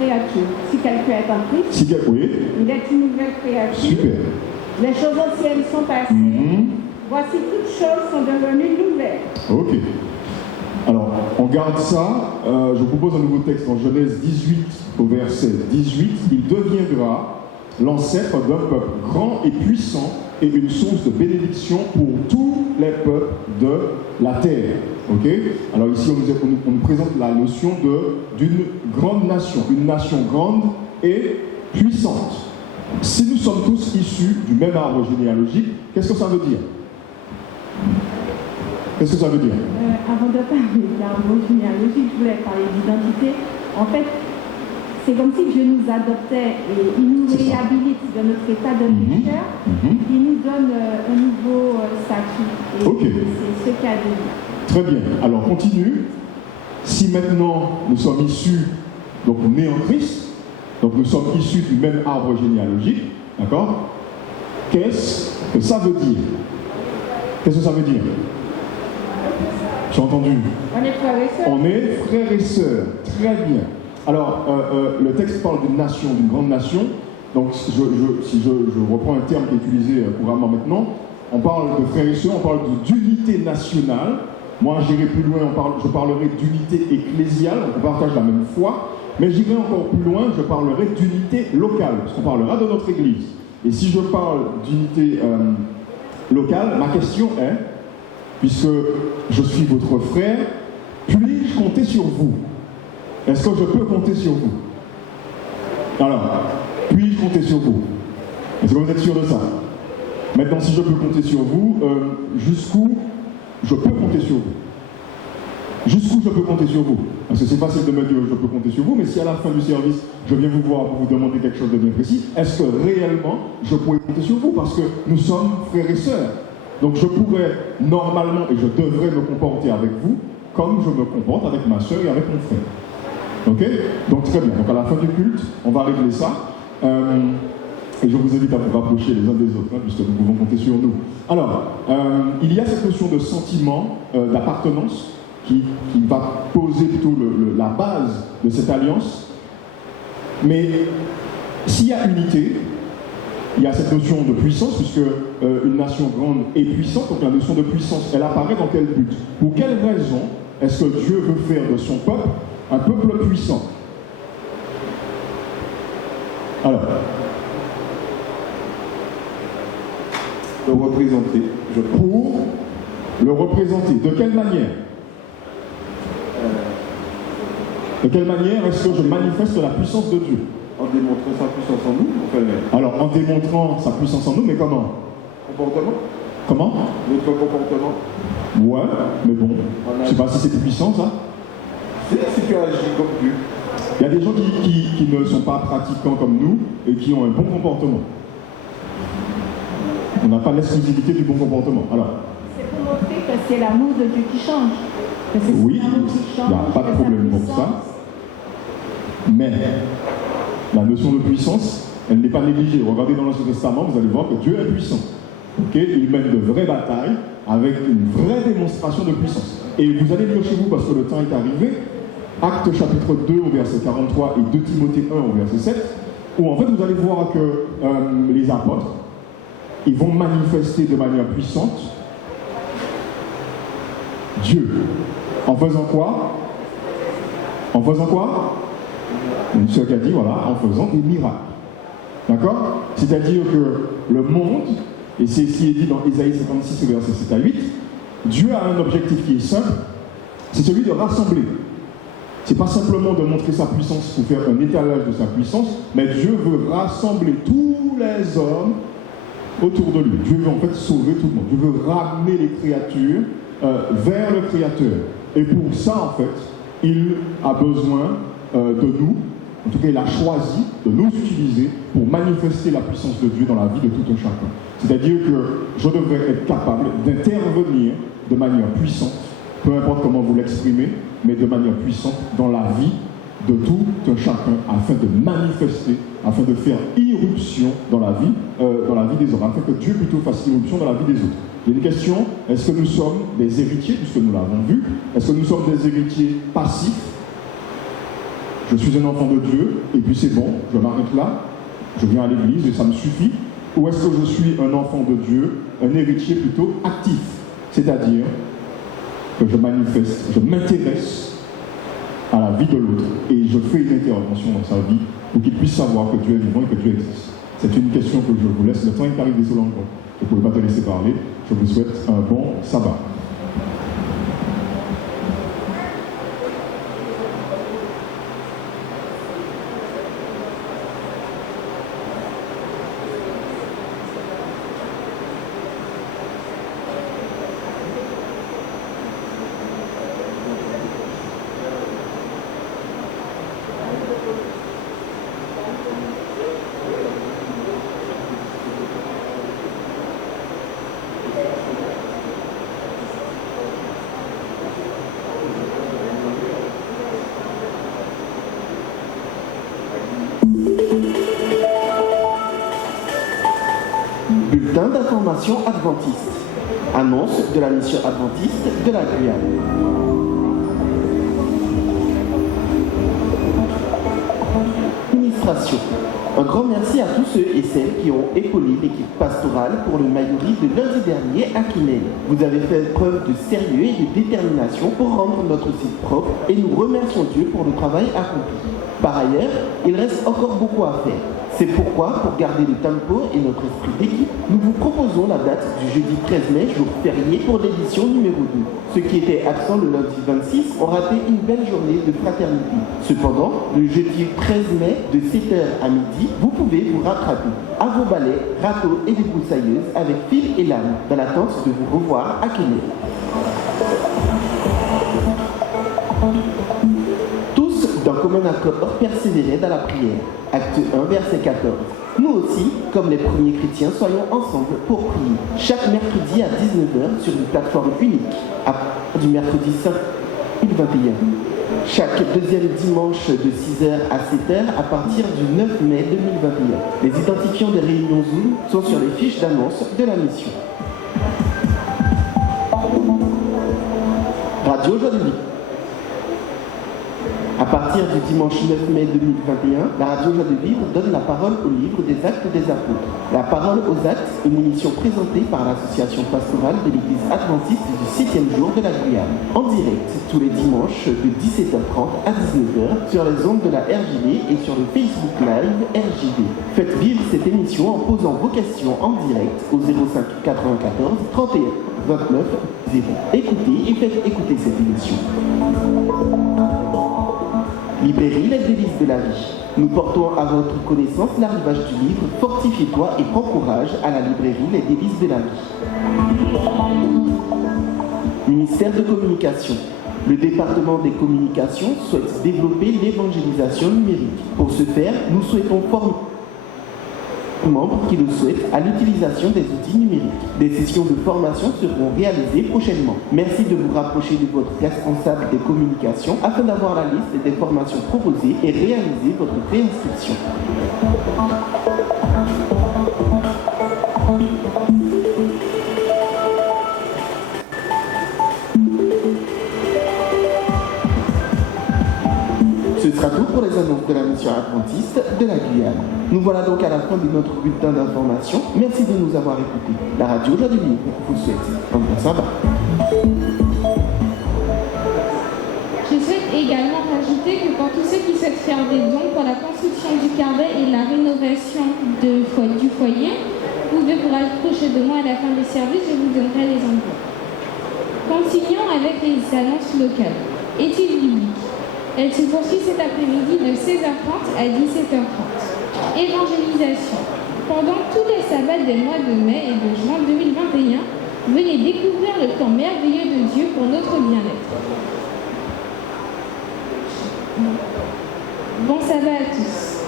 Créature. Si quelqu'un est en Christ, oui. il est une nouvelle créature. Super. Les choses anciennes sont passées. Voici toutes choses sont devenues nouvelles. Ok. Alors, on garde ça. Je vous propose un nouveau texte en Genèse 18, au verset 18. Il deviendra l'ancêtre d'un peuple grand et puissant et une source de bénédiction pour tous les peuples de la terre. Ok? Alors ici, on nous présente la notion d'une grande nation, une nation grande et puissante. Si nous sommes tous issus du même arbre généalogique, qu'est-ce que ça veut dire? Qu'est-ce que ça veut dire? Avant de parler d'arbre généalogique, je voulais parler d'identité. En fait, c'est comme si Dieu nous adoptait et il nous réhabilite de notre état de pécheur. Il nous donne un nouveau statut. Et c'est ce qu'il y a de bien. Très bien. Alors, continue. si maintenant nous sommes issus, donc nés en Christ, donc nous sommes issus du même arbre généalogique, d'accord? Qu'est-ce que ça veut dire? Qu'est-ce que ça veut dire? J'ai entendu. On est frères et sœurs. On est frères et sœurs. Très bien. Alors, le texte parle d'une nation, d'une grande nation. Donc, si je reprends un terme qui est utilisé couramment maintenant, on parle de frères et sœurs, on parle d'unité nationale. Moi, j'irai plus loin, je parlerai d'unité ecclésiale, on partage la même foi. Mais j'irai encore plus loin, je parlerai d'unité locale, parce qu'on parlera de notre Église. Et si je parle d'unité locale, ma question est, puisque je suis votre frère, puis-je compter sur vous? Est-ce que je peux compter sur vous? Alors, puis-je compter sur vous? Est-ce que vous êtes sûr de ça? Maintenant, si je peux compter sur vous, jusqu'où je peux compter sur vous? Jusqu'où je peux compter sur vous? Parce que c'est facile de me dire je peux compter sur vous, mais si à la fin du service, je viens vous voir pour vous demander quelque chose de bien précis, est-ce que réellement je pourrais compter sur vous? Parce que nous sommes frères et sœurs. Donc je pourrais normalement, et je devrais me comporter avec vous, comme je me comporte avec ma sœur et avec mon frère. Ok? Donc très bien. Donc à la fin du culte, on va régler ça. Et je vous invite à vous rapprocher les uns des autres, puisque nous pouvons compter sur nous. Alors, il y a cette notion de sentiment, d'appartenance, qui va poser plutôt la base de cette alliance. Mais s'il y a unité, il y a cette notion de puissance, puisque une nation grande est puissante, donc la notion de puissance, elle apparaît dans quel but? Pour quelle raison est-ce que Dieu veut faire de son peuple un peuple puissant? Alors, Le représenter. Pour le représenter. De quelle manière? De quelle manière est-ce que je manifeste la puissance de Dieu? En démontrant sa puissance en nous, enfin, Alors, en démontrant sa puissance en nous, mais comment? comportement, Comment? notre comportement. Ouais, mais bon, je ne sais pas si c'est puissant, ça. C'est si tu agis comme Dieu. Il y a des gens qui ne sont pas pratiquants comme nous et qui ont un bon comportement. On n'a pas l'exclusivité du bon comportement. Alors, C'est pour montrer que c'est l'amour de Dieu qui change. Que c'est oui, l'amour qui il change, n'y a pas de que problème sa pour ça. puissance. Mais la notion de puissance, elle n'est pas négligée. Regardez dans l'Ancien Testament, vous allez voir que Dieu est puissant. Okay? Il mène de vraies batailles avec une vraie démonstration de puissance. Et vous allez lire chez vous, parce que le temps est arrivé, Actes chapitre 2 au verset 43 et 2 Timothée 1 au verset 7, où en fait vous allez voir que les apôtres, ils vont manifester de manière puissante Dieu. En faisant quoi? En faisant quoi? Une sœur qui a dit, voilà, en faisant des miracles. D'accord? C'est-à-dire que le monde, et c'est ce qui est dit dans Ésaïe 56, verset 7 à 8, Dieu a un objectif qui est simple, c'est celui de rassembler. C'est pas simplement de montrer sa puissance pour faire un étalage de sa puissance, mais Dieu veut rassembler tous les hommes autour de lui. Dieu veut en fait sauver tout le monde. Dieu veut ramener les créatures vers le Créateur. Et pour ça, en fait, il a besoin de nous, en tout cas il a choisi de nous utiliser pour manifester la puissance de Dieu dans la vie de tout un chacun. C'est-à-dire que je devrais être capable d'intervenir de manière puissante, peu importe comment vous l'exprimez, mais de manière puissante dans la vie de tout un chacun, afin de manifester, afin de faire irruption dans la vie des hommes, afin que Dieu plutôt fasse irruption dans la vie des autres. Il y a une question, est-ce que nous sommes des héritiers, puisque nous l'avons vu? Est-ce que nous sommes des héritiers passifs? Je suis un enfant de Dieu, et puis c'est bon, je m'arrête là, je viens à l'église et ça me suffit. Ou est-ce que je suis un enfant de Dieu, un héritier plutôt actif? C'est-à-dire que je manifeste, je m'intéresse à la vie de l'autre et je fais une intervention dans sa vie pour qu'il puisse savoir que Dieu est vivant et que Dieu existe. C'est une question que je vous laisse. Le temps est arrivé sur l'encore. Je ne pouvais pas te laisser parler. Je vous souhaite un bon sabbat. Bulletin d'information adventiste. Annonce de la mission adventiste de la Guyane. Administration. Un grand merci à tous ceux et celles qui ont épaulé l'équipe pastorale pour le Mayuri de lundi dernier à Kinel. Vous avez fait preuve de sérieux et de détermination pour rendre notre site propre et nous remercions Dieu pour le travail accompli. Par ailleurs, il reste encore beaucoup à faire. C'est pourquoi, pour garder le tempo et notre esprit d'équipe, nous vous proposons la date du jeudi 13 mai, jour férié, pour l'édition numéro 2. Ceux qui étaient absents le lundi 26 ont raté une belle journée de fraternité. Cependant, le jeudi 13 mai, de 7h à midi, vous pouvez vous rattraper à vos balais, râteaux et débroussailleuses avec fil et lame, dans l'attente de vous revoir à Kenya. D'un commun accord, persévérer dans la prière. Acte 1, verset 14. Nous aussi, comme les premiers chrétiens, soyons ensemble pour prier. Chaque mercredi à 19h sur une plateforme unique, du mercredi 5 2021. Chaque deuxième dimanche de 6h à 7h à partir du 9 mai 2021. Les identifiants des réunions Zoom sont sur les fiches d'annonce de la mission. Radio Joie de Vie. À partir du dimanche 9 mai 2021, la radio Joie de Vivre donne la parole au livre des Actes des Apôtres. La parole aux Actes, une émission présentée par l'association pastorale de l'église adventiste du 7e jour de la Guyane. En direct, tous les dimanches de 17h30 à 19h sur les ondes de la RJV et sur le Facebook Live RJV. Faites vivre cette émission en posant vos questions en direct au 05 94 31 29 0. Écoutez et faites écouter cette émission. Librairie Les Délices de la Vie. Nous portons à votre connaissance l'arrivage du livre Fortifie-toi et prends courage à la librairie Les Délices de la Vie. Ministère de Communication. Le département des communications souhaite développer l'évangélisation numérique. Pour ce faire, nous souhaitons former membres qui le souhaitent à l'utilisation des outils numériques. Des sessions de formation seront réalisées prochainement. Merci de vous rapprocher de votre responsable des communications afin d'avoir la liste des formations proposées et réaliser votre préinscription. Ce sera tout pour les annonces de la mission adventiste de la Guyane. Nous voilà donc à la fin de notre bulletin d'information. Merci de nous avoir écoutés. La radio Joie de Vivre vous souhaite un bon sabbat. Je souhaite également rajouter que pour tous ceux qui souhaitent faire des dons pour la construction du carvet et la rénovation du foyer, vous pouvez vous rapprocher de moi à la fin du service, je vous donnerai les endroits. Continuons avec les annonces locales. Études bibliques. Elle se poursuit cet après-midi de 16h30 à 17h30. Évangélisation. Pendant tous les sabbats des mois de mai et de juin 2021, venez découvrir le plan merveilleux de Dieu pour notre bien-être. Bon sabbat à tous.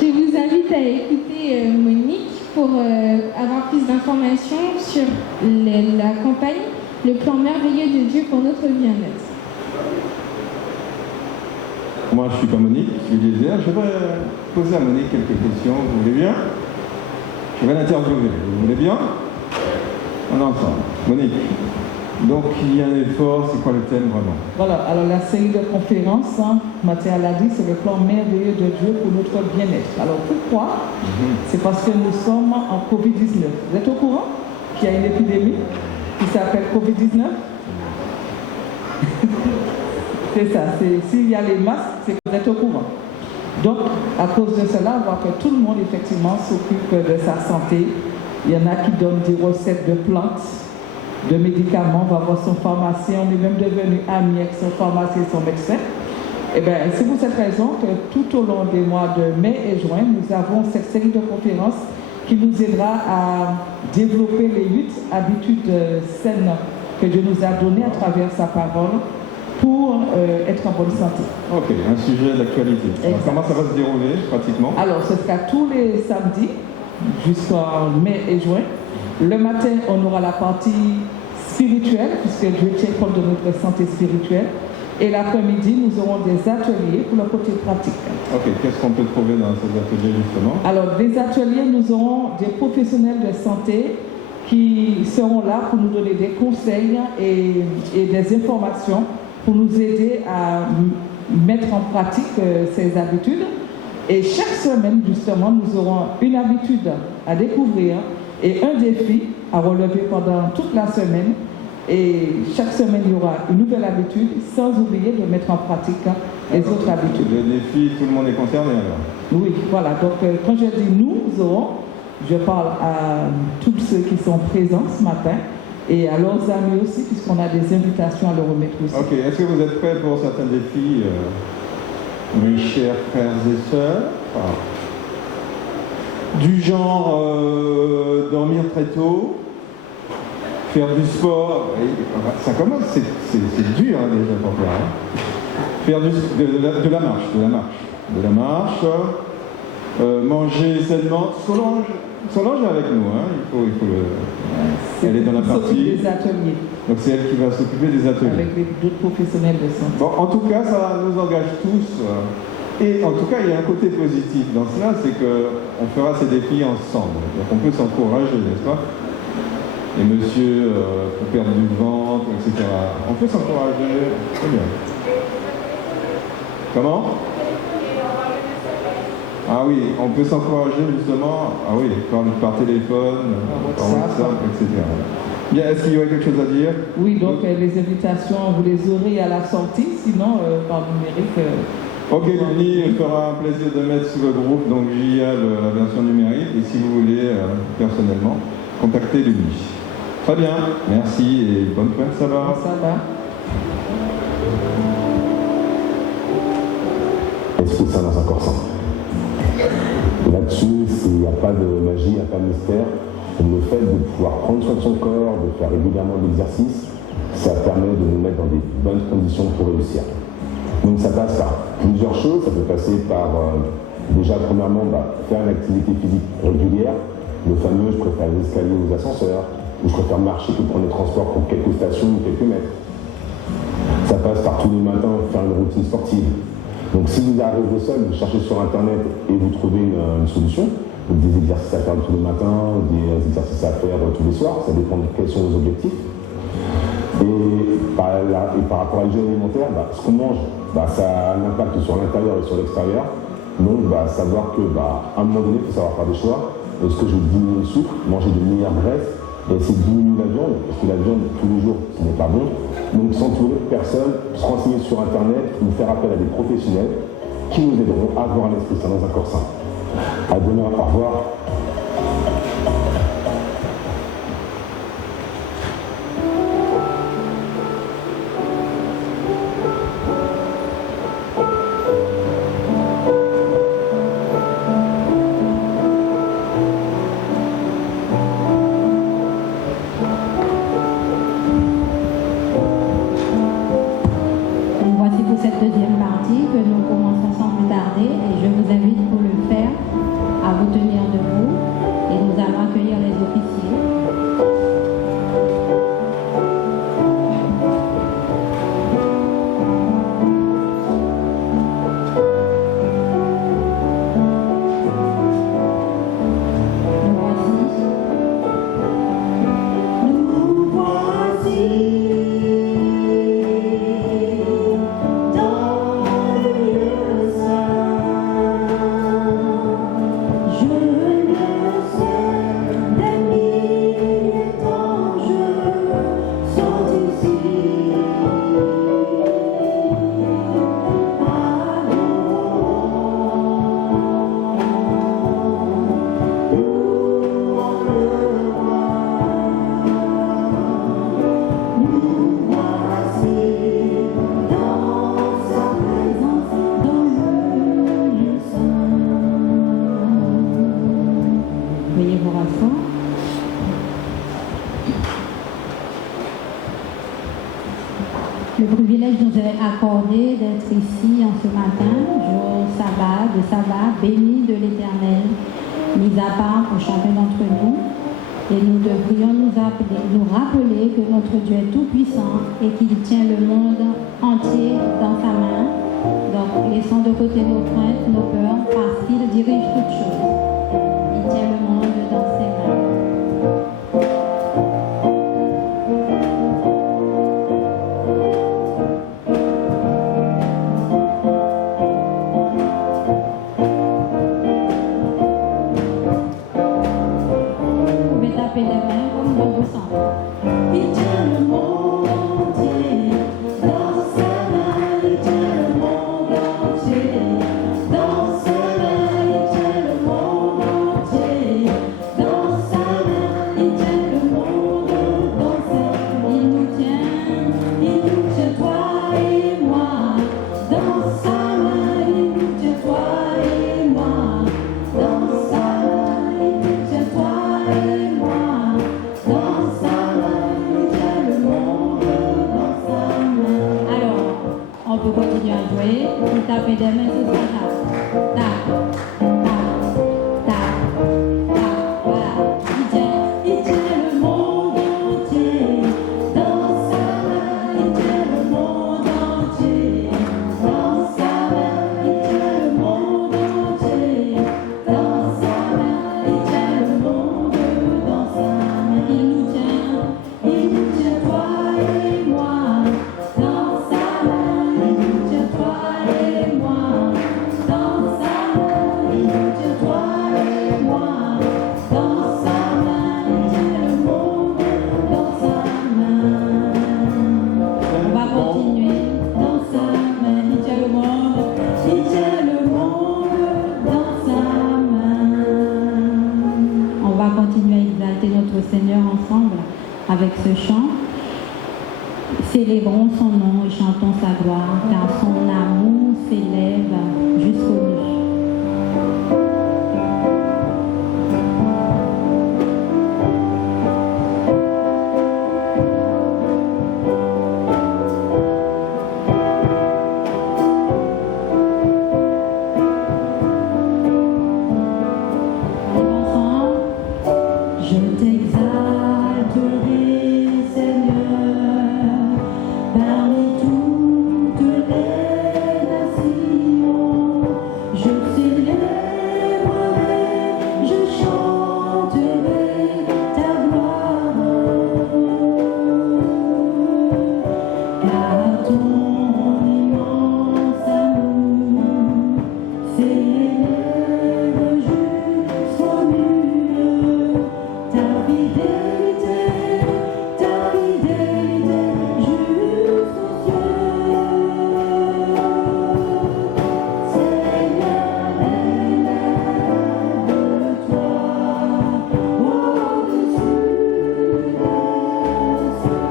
Je vous invite à écouter Monique pour avoir plus d'informations sur la campagne, le plan merveilleux de Dieu pour notre bien-être. Moi, je suis pas Monique, je suis Eliezer. Je vais poser à Monique quelques questions. Vous voulez bien? Je vais l'interviewer. Vous voulez bien? On est ensemble. Monique, donc il y a un effort, c'est quoi le thème vraiment? Voilà, alors la série de conférences, Mathieu l'a dit, c'est le plan merveilleux de Dieu pour notre bien-être. Alors pourquoi? C'est parce que nous sommes en Covid-19. Vous êtes au courant qu'il y a une épidémie qui s'appelle Covid-19? C'est ça, s'il y a les masques, c'est que vous êtes au courant. Donc, à cause de cela, on voit que tout le monde, effectivement, s'occupe de sa santé. Il y en a qui donnent des recettes de plantes, de médicaments. On va voir son pharmacien. On est même devenu amis avec son pharmacien et son médecin. Et bien, c'est pour cette raison que tout au long des mois de mai et juin, nous avons cette série de conférences qui nous aidera à développer les 8 habitudes saines que Dieu nous a données à travers sa parole pour être en bonne santé. Ok, un sujet d'actualité. Alors, comment ça va se dérouler pratiquement? Alors, ce sera tous les samedis jusqu'en mai et juin. Le matin, on aura la partie spirituelle, puisque Dieu tient compte de notre santé spirituelle. Et l'après-midi, nous aurons des ateliers pour le côté pratique. Ok, qu'est-ce qu'on peut trouver dans ces ateliers justement? Alors, des ateliers, nous aurons des professionnels de santé qui seront là pour nous donner des conseils et des informations pour nous aider à mettre en pratique ces habitudes. Et chaque semaine, justement, nous aurons une habitude à découvrir et un défi à relever pendant toute la semaine. Et chaque semaine, il y aura une nouvelle habitude, sans oublier de mettre en pratique les autres habitudes. Le défi, tout le monde est concerné alors? Oui, voilà. Donc, quand je dis nous aurons, je parle à tous ceux qui sont présents ce matin et à leurs amis aussi, puisqu'on a des invitations à leur remettre aussi. Ok, est-ce que vous êtes prêts pour certains défis, mes chers frères et sœurs? Du genre dormir très tôt, faire du sport, ça commence, c'est dur hein, déjà pour faire. Hein. Faire de la marche, manger sainement. Solange est avec nous, hein. il faut elle est dans la partie. Des ateliers. Donc c'est elle qui va s'occuper des ateliers. Avec d'autres professionnels de santé. Bon, en tout cas, ça nous engage tous. Et en tout cas, il y a un côté positif dans cela, c'est qu'on fera ces défis ensemble. Donc on peut s'encourager, n'est-ce pas? Et monsieur, pour perdre du ventre, etc. On peut s'encourager. Très bien. Comment? Ah oui, on peut s'encourager justement, par téléphone, par WhatsApp, etc. Bien, est-ce qu'il y aurait quelque chose à dire? Oui, donc les invitations, vous les aurez à la sortie, sinon par numérique. Ok, Denis fera un plaisir de mettre sur le groupe, donc JIA, la version numérique, et si vous voulez, personnellement, contactez Denis. Très bien, merci et bonne fête, ça va? Ça va. Esprit Saint dans un corps saint. Là-dessus, il n'y a pas de magie, il n'y a pas de mystère. Le fait de pouvoir prendre soin de son corps, de faire régulièrement de l'exercice, ça permet de nous mettre dans des bonnes conditions pour réussir. Donc ça passe par plusieurs choses. Ça peut passer par, déjà premièrement, faire une activité physique régulière. Le fameux, je préfère les escaliers aux ascenseurs, ou je préfère marcher que prendre les transports pour quelques stations ou quelques mètres. Ça passe par tous les matins faire une routine sportive. Donc si vous arrivez seul, vous cherchez sur internet et vous trouvez une solution, donc des exercices à faire tous les matins, des exercices à faire tous les soirs, ça dépend de quels sont vos objectifs. Et par rapport à l'hygiène alimentaire, ce qu'on mange, ça a un impact sur l'intérieur et sur l'extérieur. Donc savoir qu'à un moment donné, il faut savoir faire des choix. Est-ce que je diminue le sucre, manger de meilleures graisses, et essayer de diminuer la viande, parce que la viande tous les jours, ce n'est pas bon. Donc s'entourer de personnes, se renseigner sur internet, ou faire appel à des professionnels qui nous aideront à avoir un esprit sain dans un corps sain. À demain, au revoir. Cette deuxième partie que nous commençons sans plus tarder et je vous invite pour le faire à vous tenir debout et nous allons accueillir les officiers. Nous voici. Le privilège nous est accordé d'être ici en ce matin, jour de sabbat, béni de l'Éternel, mis à part pour chacun d'entre nous. Et nous devrions nous rappeler que notre Dieu est tout-puissant et qu'il tient le monde entier on peut continuer à jouer. Vous tapez des mains, ce sera tap. Tap, tap, tap, tap. Voilà. Il tient le monde entier dans sa main. Il tient le monde entier dans sa main. Il tient le monde entier dans sa main. Il tient le monde dans sa main. Il nous tient toi et moi dans sa main. Il nous tient toi et moi dans sa main. Il nous tient toi et moi dans sa main. Il tient le monde dans sa main. On va continuer dans sa main. Il tient le monde. Il tient le monde dans sa main. On va continuer à exalter notre Seigneur ensemble avec ce chant. Célébrons son nom et chantons sa gloire, car son amour s'élève jusqu'au nues. Je t'exalterai, Seigneur, parmi toutes les nations. Je célébrerai, je chanterai ta gloire, car ton immense amour s'élève jusqu'aux nues. Ta fidélité jusqu'aux cieux. Seigneur, élève-toi au-dessus des cieux.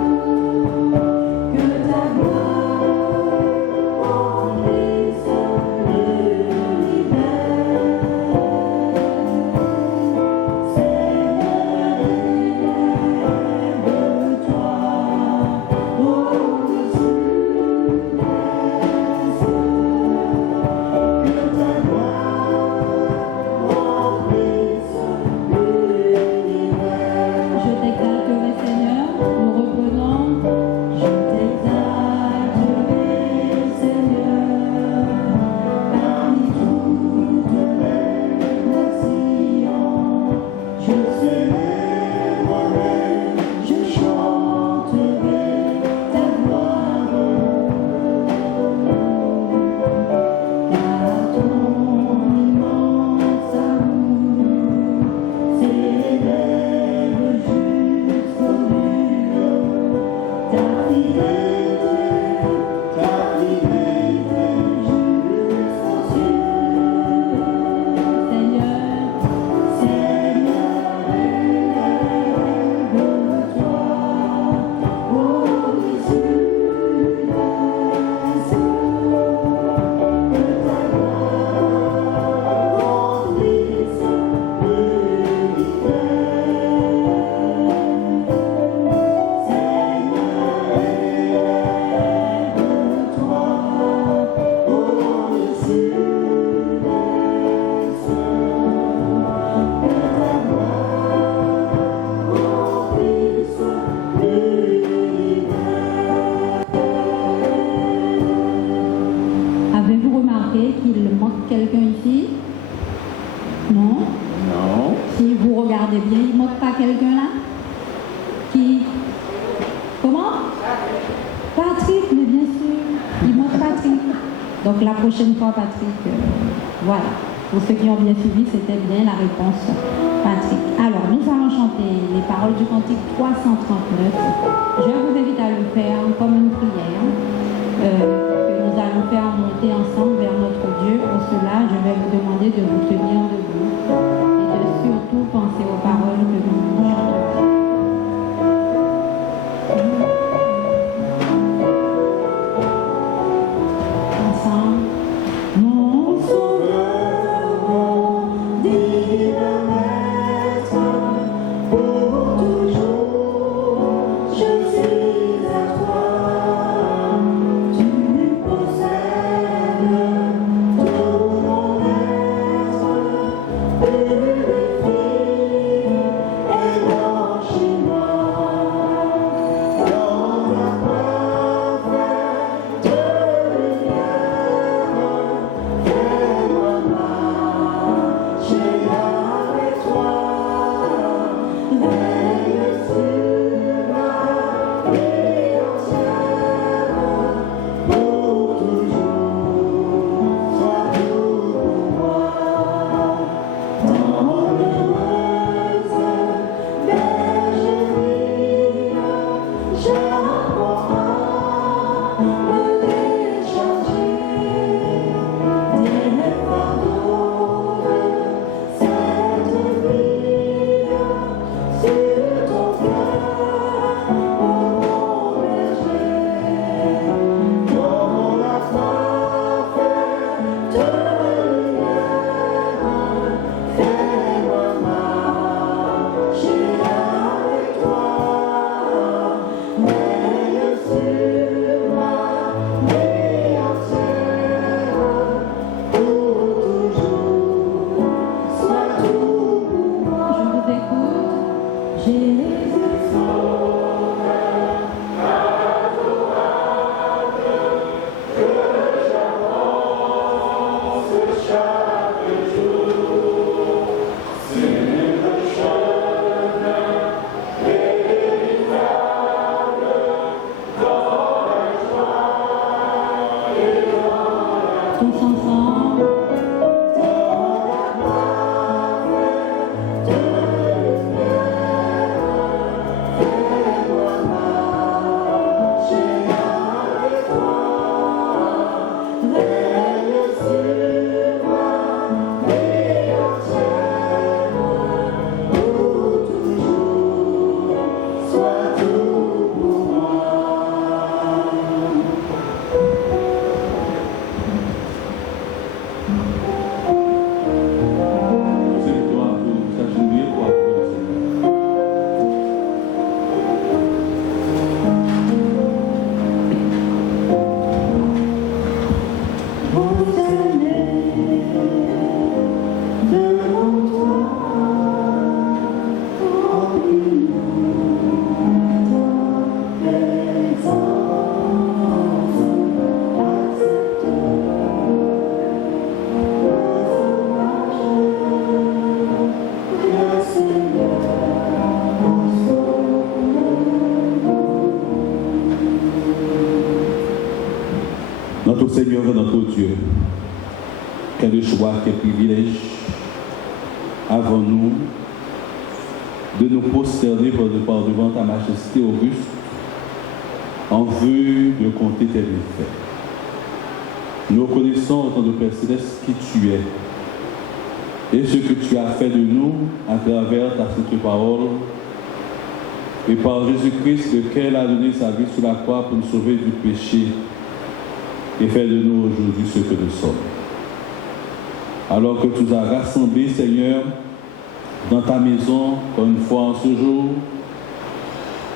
Que ta gloire remplisse l'univers. Je t'exalterai, Seigneur, nous reprenons. Je t'exalterai, Seigneur, parmi toutes les nations. Je célébrerai, je chanterai ta gloire, car ton immense amour s'élève jusqu'aux nues. Ta fidélité jusqu'aux cieux. Seigneur, élève-toi au-dessus des cieux. Que ta gloire remplisse l'univers. Seigneur, élève-toi au-dessus des cieux. Que ta gloire remplisse l'univers. Avez-vous remarqué qu'il manque quelqu'un ici? Non? Non. Si vous regardez bien, il ne manque pas quelqu'un là? Qui? Comment? Patrick, mais bien sûr. Il manque Patrick. Donc la prochaine fois, Patrick, voilà. Pour ceux qui ont bien suivi, c'était bien la réponse, Patrick. Alors, nous allons chanter les paroles du cantique 339. Je vous invite à le faire comme une prière que nous allons faire monter ensemble vers notre Dieu. Pour cela, je vais vous demander de vous tenir debout et de surtout penser aux paroles que nous chanterons. Ensemble. Mon sauveur, mon divin maître, pour toujours je suis à toi. Tu tous ensemble. Notre Seigneur et notre Dieu, quel choix, quel privilège avons-nous de nous prosterner par devant ta majesté auguste en vue de compter tes bienfaits. Nous reconnaissons autant de Père Céleste qui tu es et ce que tu as fait de nous à travers ta sainte parole et par Jésus-Christ lequel a donné sa vie sur la croix pour nous sauver du péché et faire de nous aujourd'hui ce que nous sommes. Alors que tu nous as rassemblés, Seigneur, dans ta maison, encore une fois en ce jour,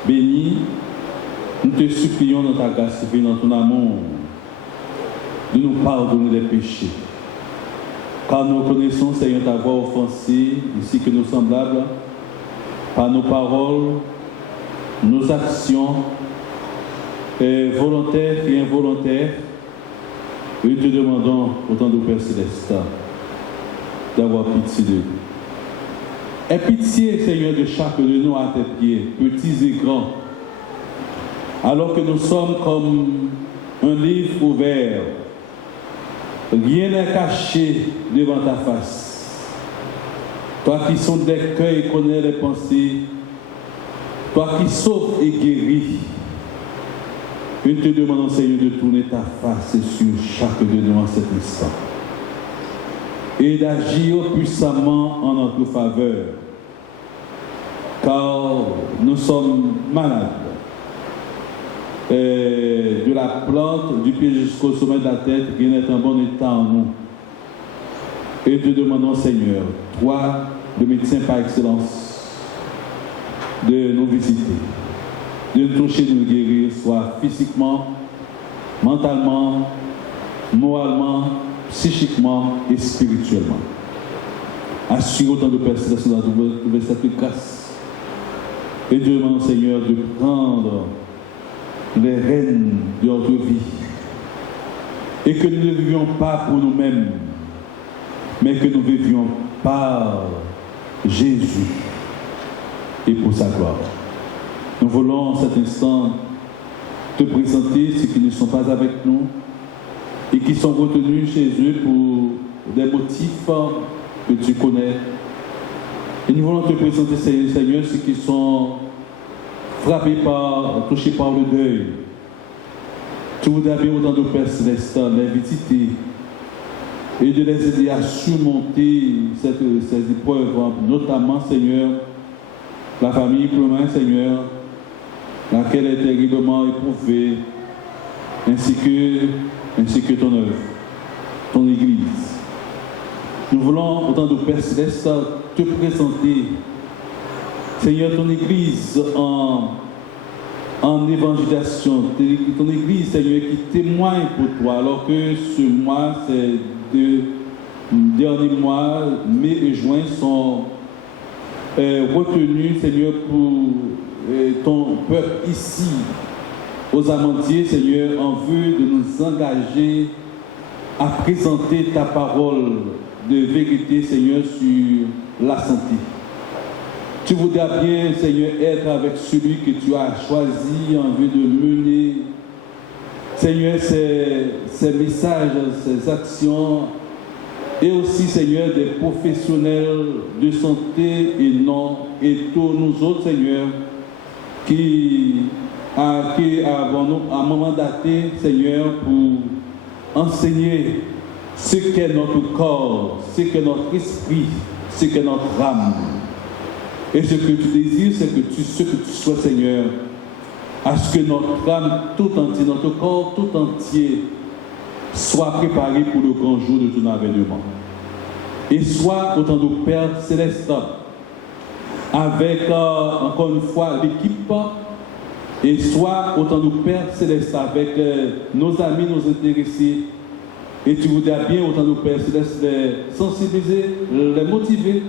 béni, nous te supplions dans ta grâce et dans ton amour de nous pardonner des péchés. Car nous reconnaissons, Seigneur, t'avoir offensé, ainsi que nos semblables, par nos paroles, nos actions, volontaires et involontaires. Et nous te demandons, autant de Père Céleste, d'avoir pitié de nous. Aie pitié, Seigneur, de chacun de nous à tes pieds, petits et grands, alors que nous sommes comme un livre ouvert. Rien n'est caché devant ta face. Toi qui sondes les cœurs et connais les pensées, toi qui sauves et guéris, nous te demandons, Seigneur, de tourner ta face sur chacun de nous en cet instant et d'agir puissamment en notre faveur, car nous sommes malades. De la plante du pied jusqu'au sommet de la tête, il est en bon état en nous. Et te demandons, Seigneur, toi, le médecin par excellence, de nous visiter, de nous toucher, de nous guérir, soit physiquement, mentalement, moralement, psychiquement et spirituellement. Assure autant de personnes dans trouver cette grâce. Et te demandons, Seigneur, de prendre les rênes de notre vie et que nous ne vivions pas pour nous-mêmes, mais que nous vivions par Jésus et pour sa gloire. Nous voulons en cet instant te présenter ceux qui ne sont pas avec nous et qui sont retenus chez eux pour des motifs que tu connais. Et nous voulons te présenter, Seigneur, ceux qui sont frappés touchés par le deuil. Tu voudrais bien autant de Père Céleste les visiter et de les aider à surmonter ces épreuves, notamment, Seigneur, la famille Clément, Seigneur, laquelle est terriblement éprouvée, ainsi que ton œuvre, ton Église. Nous voulons autant de Père Céleste te présenter, Seigneur, ton Église en évangélisation, ton Église, Seigneur, qui témoigne pour toi, alors que ce mois, ces deux derniers mois, mai et juin, sont retenus, Seigneur, pour ton peuple ici, aux Amandiers, Seigneur, en vue de nous engager à présenter ta parole de vérité, Seigneur, sur la santé. Tu voudrais bien, Seigneur, être avec celui que tu as choisi en vue de mener Seigneur, ces messages, ces actions, et aussi, Seigneur, des professionnels de santé et non, et tous nous autres, Seigneur, qui avons à un moment daté, Seigneur, pour enseigner ce qu'est notre corps, ce qu'est notre esprit, ce qu'est notre âme. Et ce que tu désires, c'est que tu sois, Seigneur, à ce que notre âme tout entier, notre corps tout entier, soit préparé pour le grand jour de ton avènement. Et soit, autant de Père Céleste, avec, encore une fois, l'équipe, et soit, autant de Père Céleste, avec nos amis, nos intéressés, et tu voudrais bien, autant de Père Céleste, les sensibiliser, les motiver,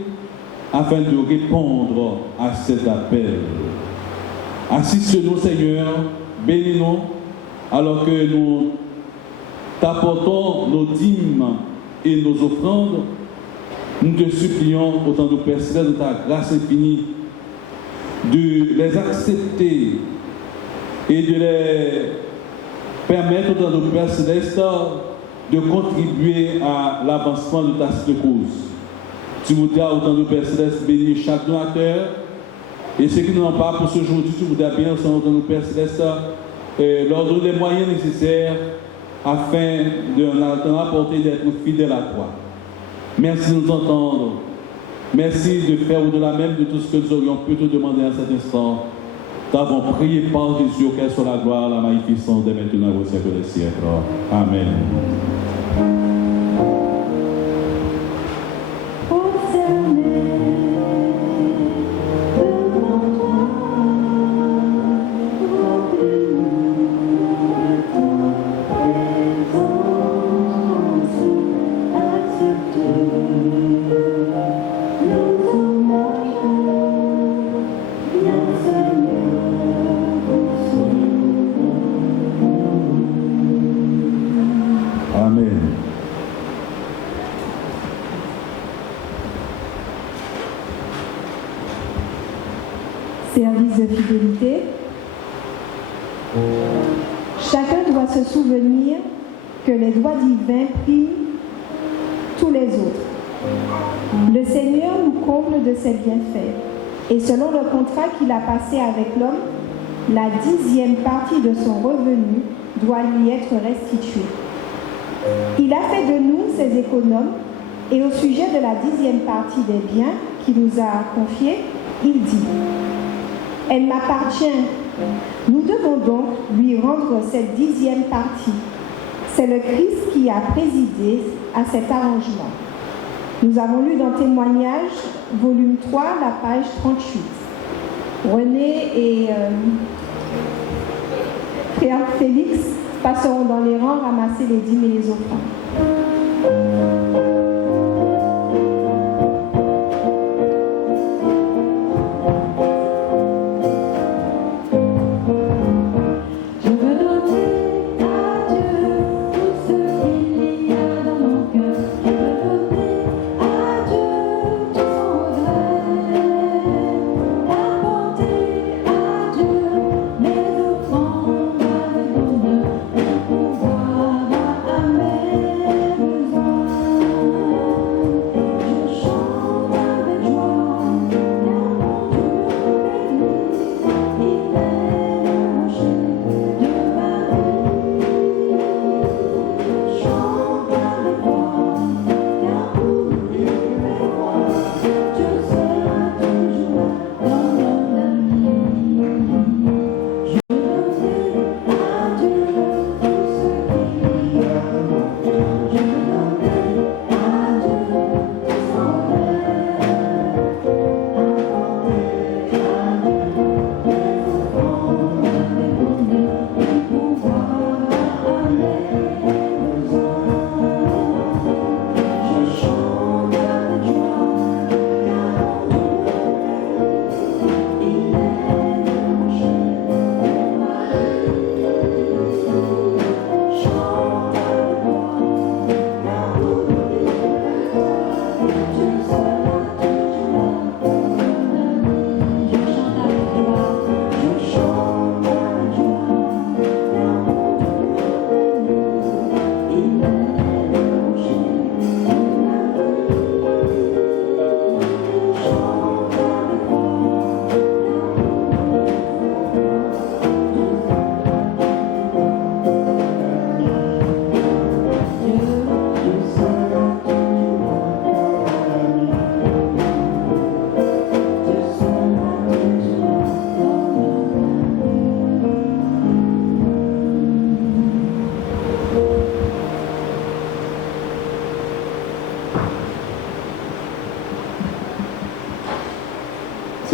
afin de répondre à cet appel. Assiste-nous, Seigneur, bénis-nous, alors que nous t'apportons nos dîmes et nos offrandes. Nous te supplions, autant de Père Céleste, de ta grâce infinie, de les accepter et de les permettre, autant de Père Céleste, de contribuer à l'avancement de ta cause. Tu voudras, autant de Père Céleste, bénir chaque donateur. Et ceux qui n'en ont pas pour ce jour-ci, tu voudras bien, autant de Père Céleste, leur donner les moyens nécessaires afin d'en apporter d'être fidèles à toi. Merci de nous entendre. Merci de faire au-delà même de tout ce que nous aurions pu te demander à cet instant. Nous avons prié par Jésus, auquel soit la gloire, la magnificence dès maintenant et au siècle des siècles. Amen. Service de fidélité. Chacun doit se souvenir que les droits divins priment tous les autres. Le Seigneur nous comble de ses bienfaits et selon le contrat qu'il a passé avec l'homme, la 10e partie de son revenu doit lui être restituée. Il a fait de nous ses économes et au sujet de la 10e partie des biens qu'il nous a confiés, il dit: elle m'appartient. Nous devons donc lui rendre cette 10e partie. C'est le Christ qui a présidé à cet arrangement. Nous avons lu dans Témoignages, volume 3, la page 38. René et frère Félix passeront dans les rangs ramasser les dîmes et les offrandes. Pouvoir à mes besoins.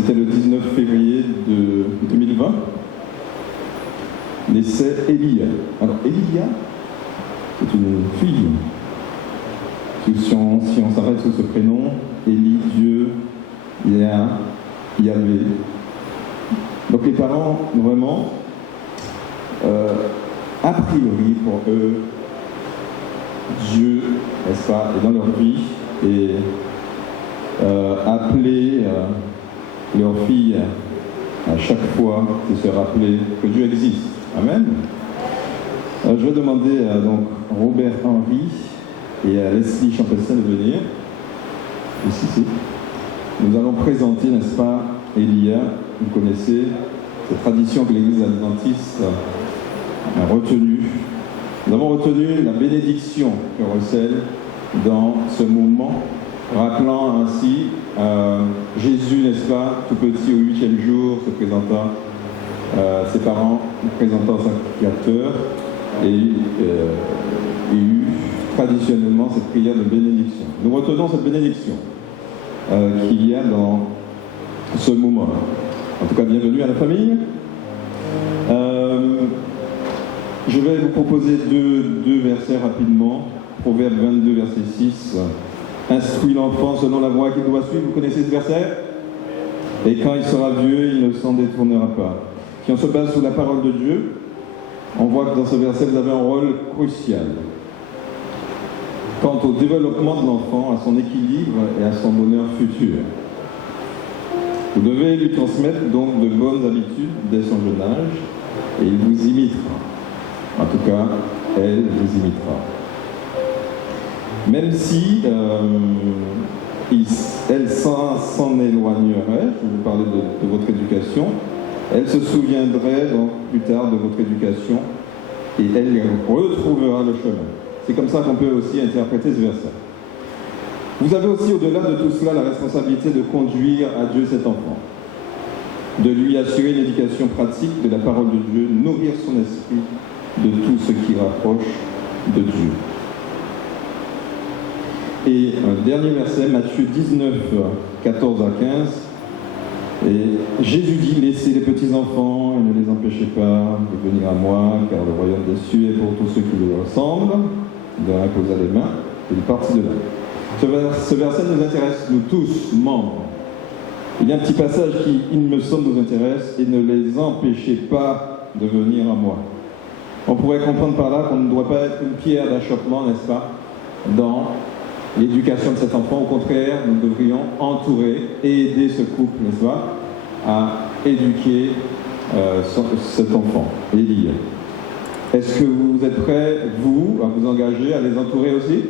C'était le 19 février de 2020. Naissait Elia. Alors, Elia, c'est une fille. Si on s'arrête sur ce prénom, Élie, Dieu, Yahvé. Donc les parents, vraiment, a priori pour eux, Dieu, n'est-ce pas, est dans leur vie et appeler leur fille à chaque fois de se rappeler que Dieu existe. Amen. Je vais demander à donc Robert Henry et à Leslie Champessin de venir. Ici. Nous allons présenter, n'est-ce pas, Elia. Vous connaissez cette tradition que l'Église adventiste a retenue. Nous avons retenu la bénédiction que recèle dans ce mouvement, rappelant ainsi Jésus, n'est-ce pas, tout petit au 8e jour, se présentant ses parents, présentant sacrificateur, et eu traditionnellement cette prière de bénédiction. Nous retenons cette bénédiction qu'il y a dans ce moment. En tout cas, bienvenue à la famille. Je vais vous proposer deux versets rapidement. Proverbe 22, verset 6. Instruis l'enfant selon la voie qu'il doit suivre. Vous connaissez ce verset? Et quand il sera vieux, il ne s'en détournera pas. Si on se base sur la parole de Dieu, on voit que dans ce verset, vous avez un rôle crucial quant au développement de l'enfant, à son équilibre et à son bonheur futur. Vous devez lui transmettre donc de bonnes habitudes dès son jeune âge, et il vous imitera. En tout cas, elle vous imitera. Même si elle s'en éloignerait, je vais vous parler de votre éducation, elle se souviendrait donc plus tard de votre éducation et elle retrouvera le chemin. C'est comme ça qu'on peut aussi interpréter ce verset. Vous avez aussi au-delà de tout cela la responsabilité de conduire à Dieu cet enfant, de lui assurer une éducation pratique de la parole de Dieu, nourrir son esprit de tout ce qui rapproche de Dieu. Et un dernier verset, Matthieu 19, 14 à 15. Et Jésus dit, laissez les petits-enfants et ne les empêchez pas de venir à moi, car le royaume des cieux est pour tous ceux qui lui ressemblent. Il leur imposa les mains et il partit de là. Ce verset nous intéresse, nous tous, membres. Il y a un petit passage qui, il me semble, nous intéresse, et ne les empêchez pas de venir à moi. On pourrait comprendre par là qu'on ne doit pas être une pierre d'achoppement, n'est-ce pas, dans l'éducation de cet enfant. Au contraire, nous devrions entourer et aider ce couple, n'est-ce pas, à éduquer cet enfant, Élie. Est-ce que vous êtes prêts, vous, à vous engager, à les entourer aussi?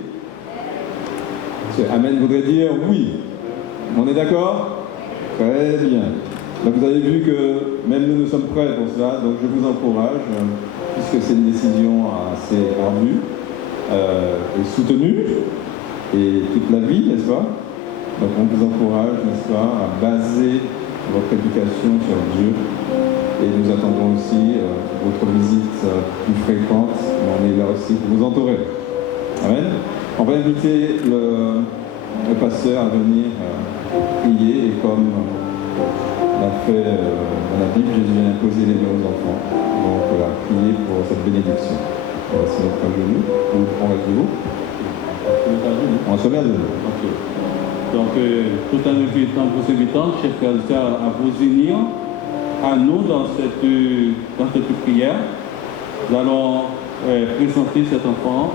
Amen voudrait dire oui. On est d'accord? Très bien. Donc vous avez vu que même nous sommes prêts pour cela, donc je vous encourage, puisque c'est une décision assez ardue et soutenue, et toute la vie, n'est-ce pas? Donc on vous encourage, n'est-ce pas, à baser votre éducation sur Dieu. Et nous attendons aussi votre visite plus fréquente, mais on est là aussi pour vous entourer. Amen. On va inviter le pasteur à venir prier, et comme l'a fait dans la Bible, Jésus a imposé les mains aux enfants. Donc voilà, prier pour cette bénédiction. On va se mettre à genoux, ou on reste debout. On va se mettre à genoux. Okay. Donc, tout en vous invitant, chers frères et sœurs, à vous unir à nous dans cette prière. Nous allons présenter cet enfant,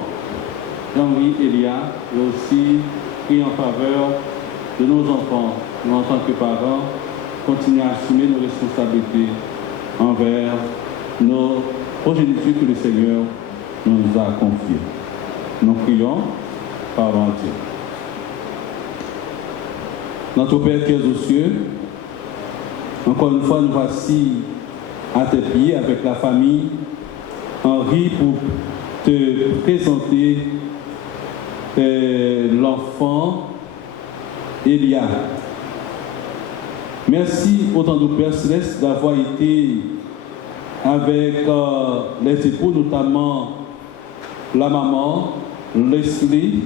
Jean-Louis Elia, et aussi prier en faveur de nos enfants. Nous, en tant que parents, continuer à assumer nos responsabilités envers nos progénitures que le Seigneur nous a confiées. Nous prions, parlons à Dieu. Notre Père qui es aux cieux, encore une fois, nous voici à tes pieds avec la famille Henri pour te présenter l'enfant Elia. Merci autant de Père Céleste d'avoir été avec les époux, notamment la maman Leslie,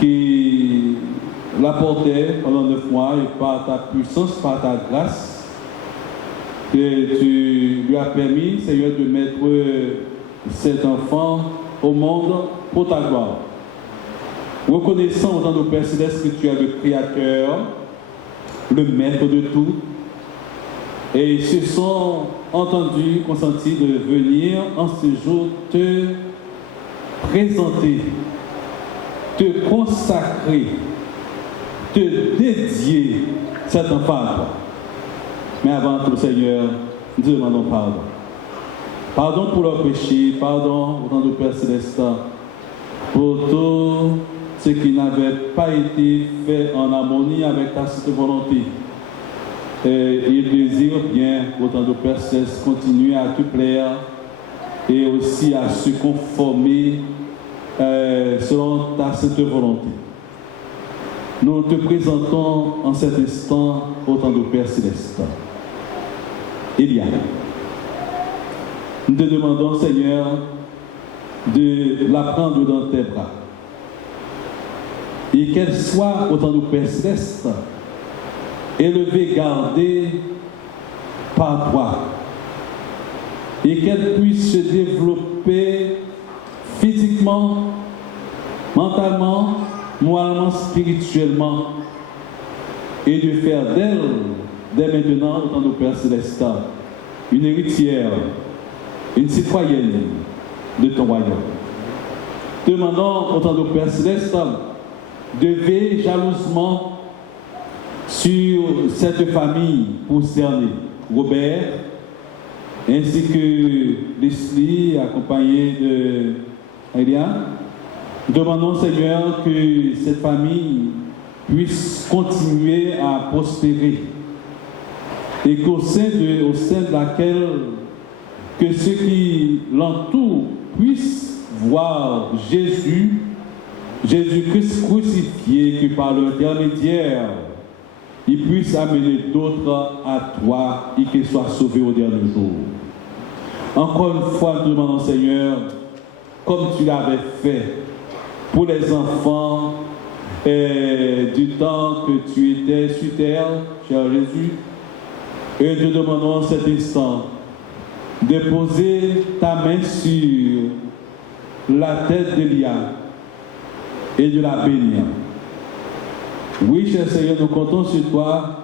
qui la portais pendant 9 mois et par ta puissance, par ta grâce, que tu lui as permis, Seigneur, de mettre cet enfant au monde pour ta gloire. Reconnaissant dans nos Pères Célestes que tu es le Créateur, le Maître de tout, et ils se sont entendus, consentis de venir en ce jour te présenter, te consacrer, te dédier cet enfant à toi. Mais avant tout, Seigneur, nous te demandons pardon. Pardon pour leurs péchés, pardon au nom de Père Céleste, pour tout ce qui n'avait pas été fait en harmonie avec ta sainte volonté. Et il désire bien, autant de Père Céleste, continuer à te plaire et aussi à se conformer selon ta sainte volonté. Nous te présentons en cet instant autant de Père Céleste. Elia, nous te demandons, Seigneur, de la prendre dans tes bras et qu'elle soit autant de Père Céleste élevée, gardée par toi, et qu'elle puisse se développer physiquement, mentalement, moralement, spirituellement, et de faire d'elle, dès maintenant, autant de Père Céleste, une héritière, une citoyenne de ton royaume. Demandons autant de Père Céleste de veiller jalousement sur cette famille concernée, Robert, ainsi que Leslie, accompagné de Elia. Demandons, Seigneur, que cette famille puisse continuer à prospérer et qu'au sein de laquelle que ceux qui l'entourent puissent voir Jésus-Christ crucifié, que par l'intermédiaire, il puisse amener d'autres à toi et qu'ils soient sauvés au dernier jour. Encore une fois, nous demandons, Seigneur, comme tu l'avais fait pour les enfants du temps que tu étais sur terre, cher Jésus, et nous demandons en cet instant de poser ta main sur la tête d'Elia et de la bénir. Oui, cher Seigneur, nous comptons sur toi.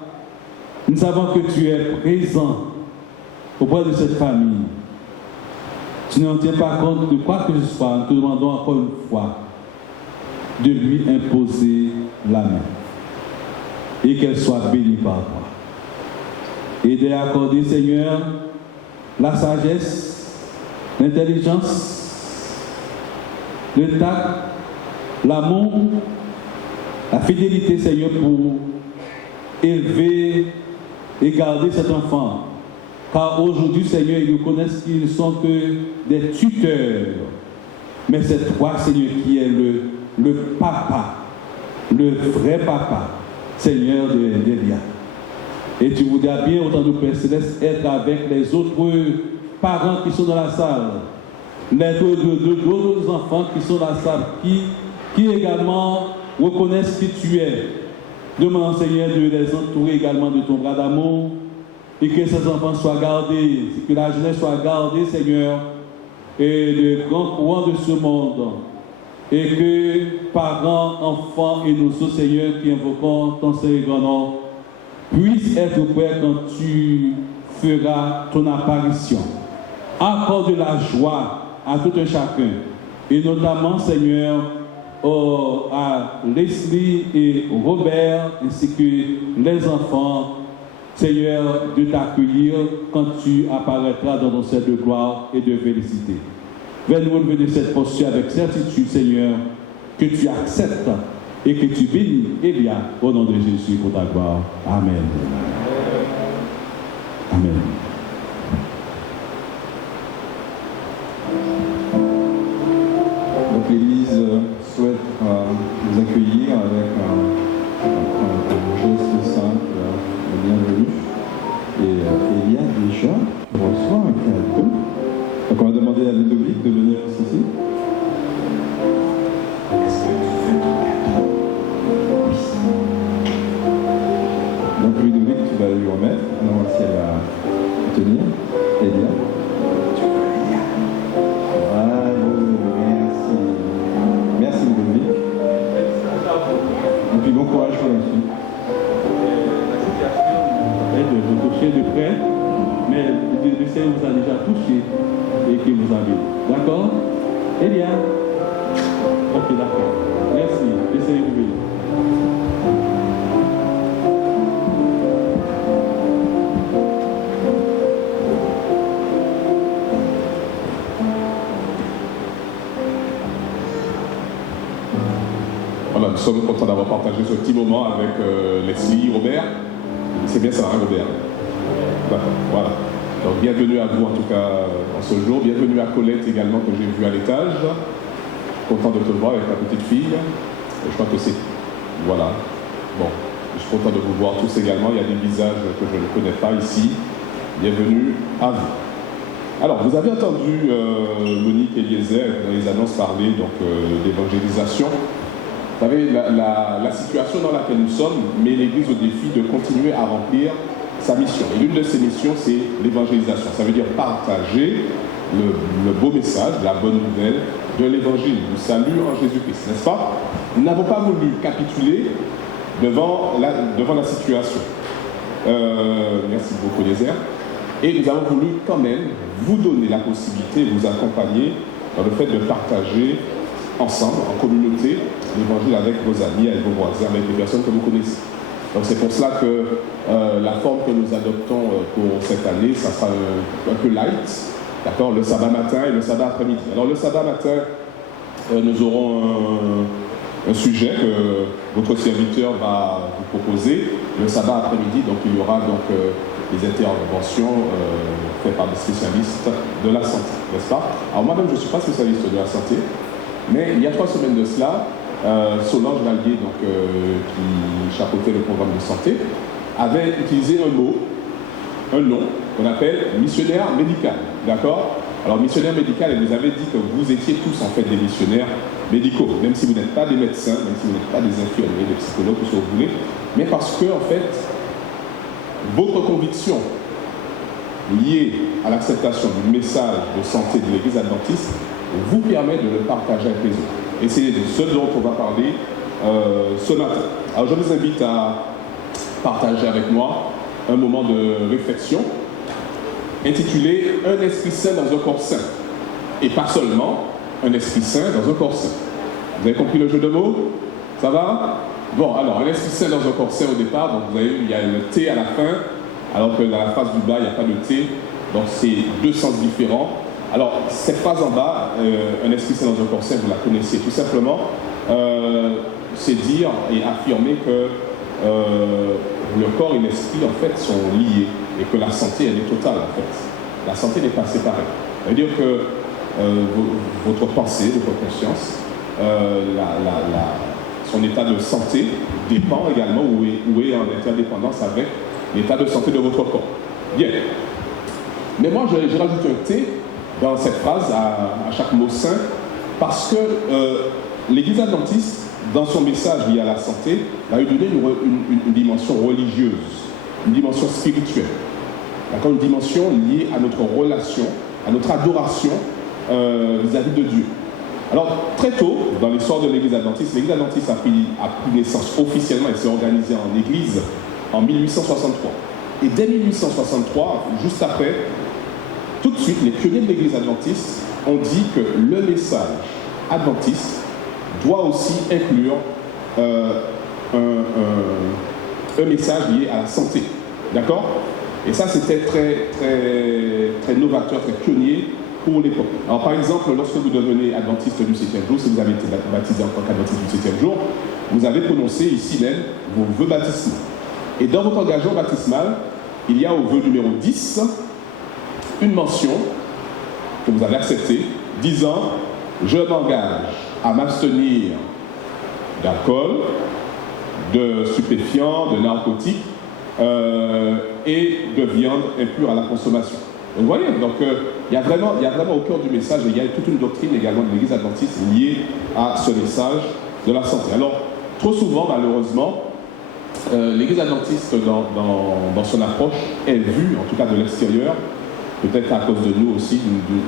Nous savons que tu es présent auprès de cette famille. Tu n'en tiens pas compte de quoi que ce soit. Nous te demandons encore une fois de lui imposer la main et qu'elle soit bénie par toi. Et de accorder, Seigneur, la sagesse, l'intelligence, le tact, l'amour, la fidélité, Seigneur, pour élever et garder cet enfant. Car aujourd'hui, Seigneur, ils reconnaissent qu'ils ne sont que des tuteurs. Mais c'est toi, Seigneur, qui es le papa, le vrai papa, Seigneur d'Elia. Et tu voudras bien, autant de Père Céleste, être avec les autres parents qui sont dans la salle, les autres enfants qui sont dans la salle, qui également reconnaissent qui tu es. Demande, Seigneur, de les entourer également de ton bras d'amour et que ces enfants soient gardés, que la jeunesse soit gardée, Seigneur, et de grands courants de ce monde. Et que parents, enfants et nous autres, Seigneur, qui invoquons ton Seigneur nom, puissent être prêts quand tu feras ton apparition. Accorde de la joie à tout un chacun, et notamment, Seigneur, à Leslie et Robert, ainsi que les enfants, Seigneur, de t'accueillir quand tu apparaîtras dans ton ciel de gloire et de félicité. Viens nous relever de cette posture avec certitude, Seigneur, que tu acceptes et que tu bénis Elia au nom de Jésus pour ta gloire. Amen. Amen. Donc l'Église souhaite vous accueillir avec un geste simple de bienvenue. Et il y a déjà reçoit un cadeau. Donc on va demander à Ludovic de venir ici. Est-ce que tu veux ton cadeau? Oui. sujet de près, mais le Seigneur vous a déjà touché et que vous avez. D'accord? Eh bien, ok, d'accord. Merci. Le Seigneur vous bénisse. Voilà, nous sommes contents d'avoir partagé ce petit moment avec Leslie, Robert. C'est bien ça, hein, Robert? D'accord, voilà. Donc bienvenue à vous en tout cas en ce jour. Bienvenue à Colette également que j'ai vue à l'étage. Content de te voir avec ta petite fille. Je crois que c'est... Voilà. Bon, je suis content de vous voir tous également. Il y a des visages que je ne connais pas ici. Bienvenue à vous. Alors, vous avez entendu Monique Eliezer dans les annonces parler d'évangélisation. Vous savez, la situation dans laquelle nous sommes met l'Église au défi de continuer à remplir sa mission. Et l'une de ces missions, c'est l'évangélisation. Ça veut dire partager le beau message, la bonne nouvelle de l'Évangile, du salut en Jésus-Christ, n'est-ce pas? Nous n'avons pas voulu capituler devant la situation. Merci beaucoup, Eliezer. Et nous avons voulu quand même vous donner la possibilité, vous accompagner dans le fait de partager ensemble, en communauté, l'évangile avec vos amis, avec vos voisins, avec les personnes que vous connaissez. Donc c'est pour cela que la forme que nous adoptons pour cette année, ça sera un peu light, d'accord, le sabbat matin et le sabbat après-midi. Alors le sabbat matin, nous aurons un sujet que votre serviteur va vous proposer. Le sabbat après-midi, donc il y aura donc des interventions faites par des spécialistes de la santé, n'est-ce pas? Alors moi-même, je ne suis pas spécialiste de la santé, mais il y a 3 semaines de cela, Solange Lallier, qui chapeautait le programme de santé, avait utilisé un mot, un nom, qu'on appelle missionnaire médical, d'accord? Alors missionnaire médical, elle nous avait dit que vous étiez tous en fait des missionnaires médicaux, même si vous n'êtes pas des médecins, même si vous n'êtes pas des infirmiers, des psychologues, tout ce que vous voulez, mais parce que en fait, votre conviction liée à l'acceptation du message de santé de l'Église adventiste vous permet de le partager avec les autres. Et c'est ce dont on va parler ce matin. Alors je vous invite à partager avec moi un moment de réflexion intitulé « Un esprit saint dans un corps saint ». Et pas seulement un esprit saint dans un corps saint. Vous avez compris le jeu de mots? Ça va? Bon, alors, un esprit saint dans un corps saint au départ, donc vous avez vu, il y a le T à la fin, alors que dans la phrase du bas, il n'y a pas de T, donc c'est 2 sens différents. Alors, cette phrase en bas, un esprit saint dans un corps saint, vous la connaissez tout simplement, c'est dire et affirmer que le corps et l'esprit, en fait, sont liés, et que la santé, elle est totale, en fait. La santé n'est pas séparée. Ça veut dire que votre pensée, votre conscience, son état de santé dépend également ou est en interdépendance avec l'état de santé de votre corps. Bien. Mais moi, je rajoute un T dans cette phrase à chaque mot saint parce que l'Église adventiste, dans son message lié à la santé, va lui donner une dimension religieuse, une dimension spirituelle, d'accord, une dimension liée à notre relation, à notre adoration vis-à-vis de Dieu. Alors, très tôt, dans l'histoire de l'Église adventiste a pris naissance officiellement et s'est organisée en Église en 1863. Et dès 1863, juste après, tout de suite, les pionniers de l'Église adventiste ont dit que le message adventiste doit aussi inclure un message lié à la santé. D'accord? Et ça, c'était très, très, très novateur, très pionnier pour l'époque. Alors, par exemple, lorsque vous devenez adventiste du 7e jour, si vous avez été baptisé en tant qu'adventiste du 7e jour, vous avez prononcé ici même vos vœux baptismaux. Et dans votre engagement baptismal, il y a au vœu numéro 10 une mention que vous avez acceptée disant « Je m'engage à m'abstenir d'alcool, de stupéfiants, de narcotiques et de viande impure à la consommation. » Vous voyez, donc il y a vraiment au cœur du message, il y a toute une doctrine également de l'Église adventiste liée à ce message de la santé. Alors, trop souvent, malheureusement, l'Église adventiste, dans son approche, est vue, en tout cas de l'extérieur, peut-être à cause de nous aussi,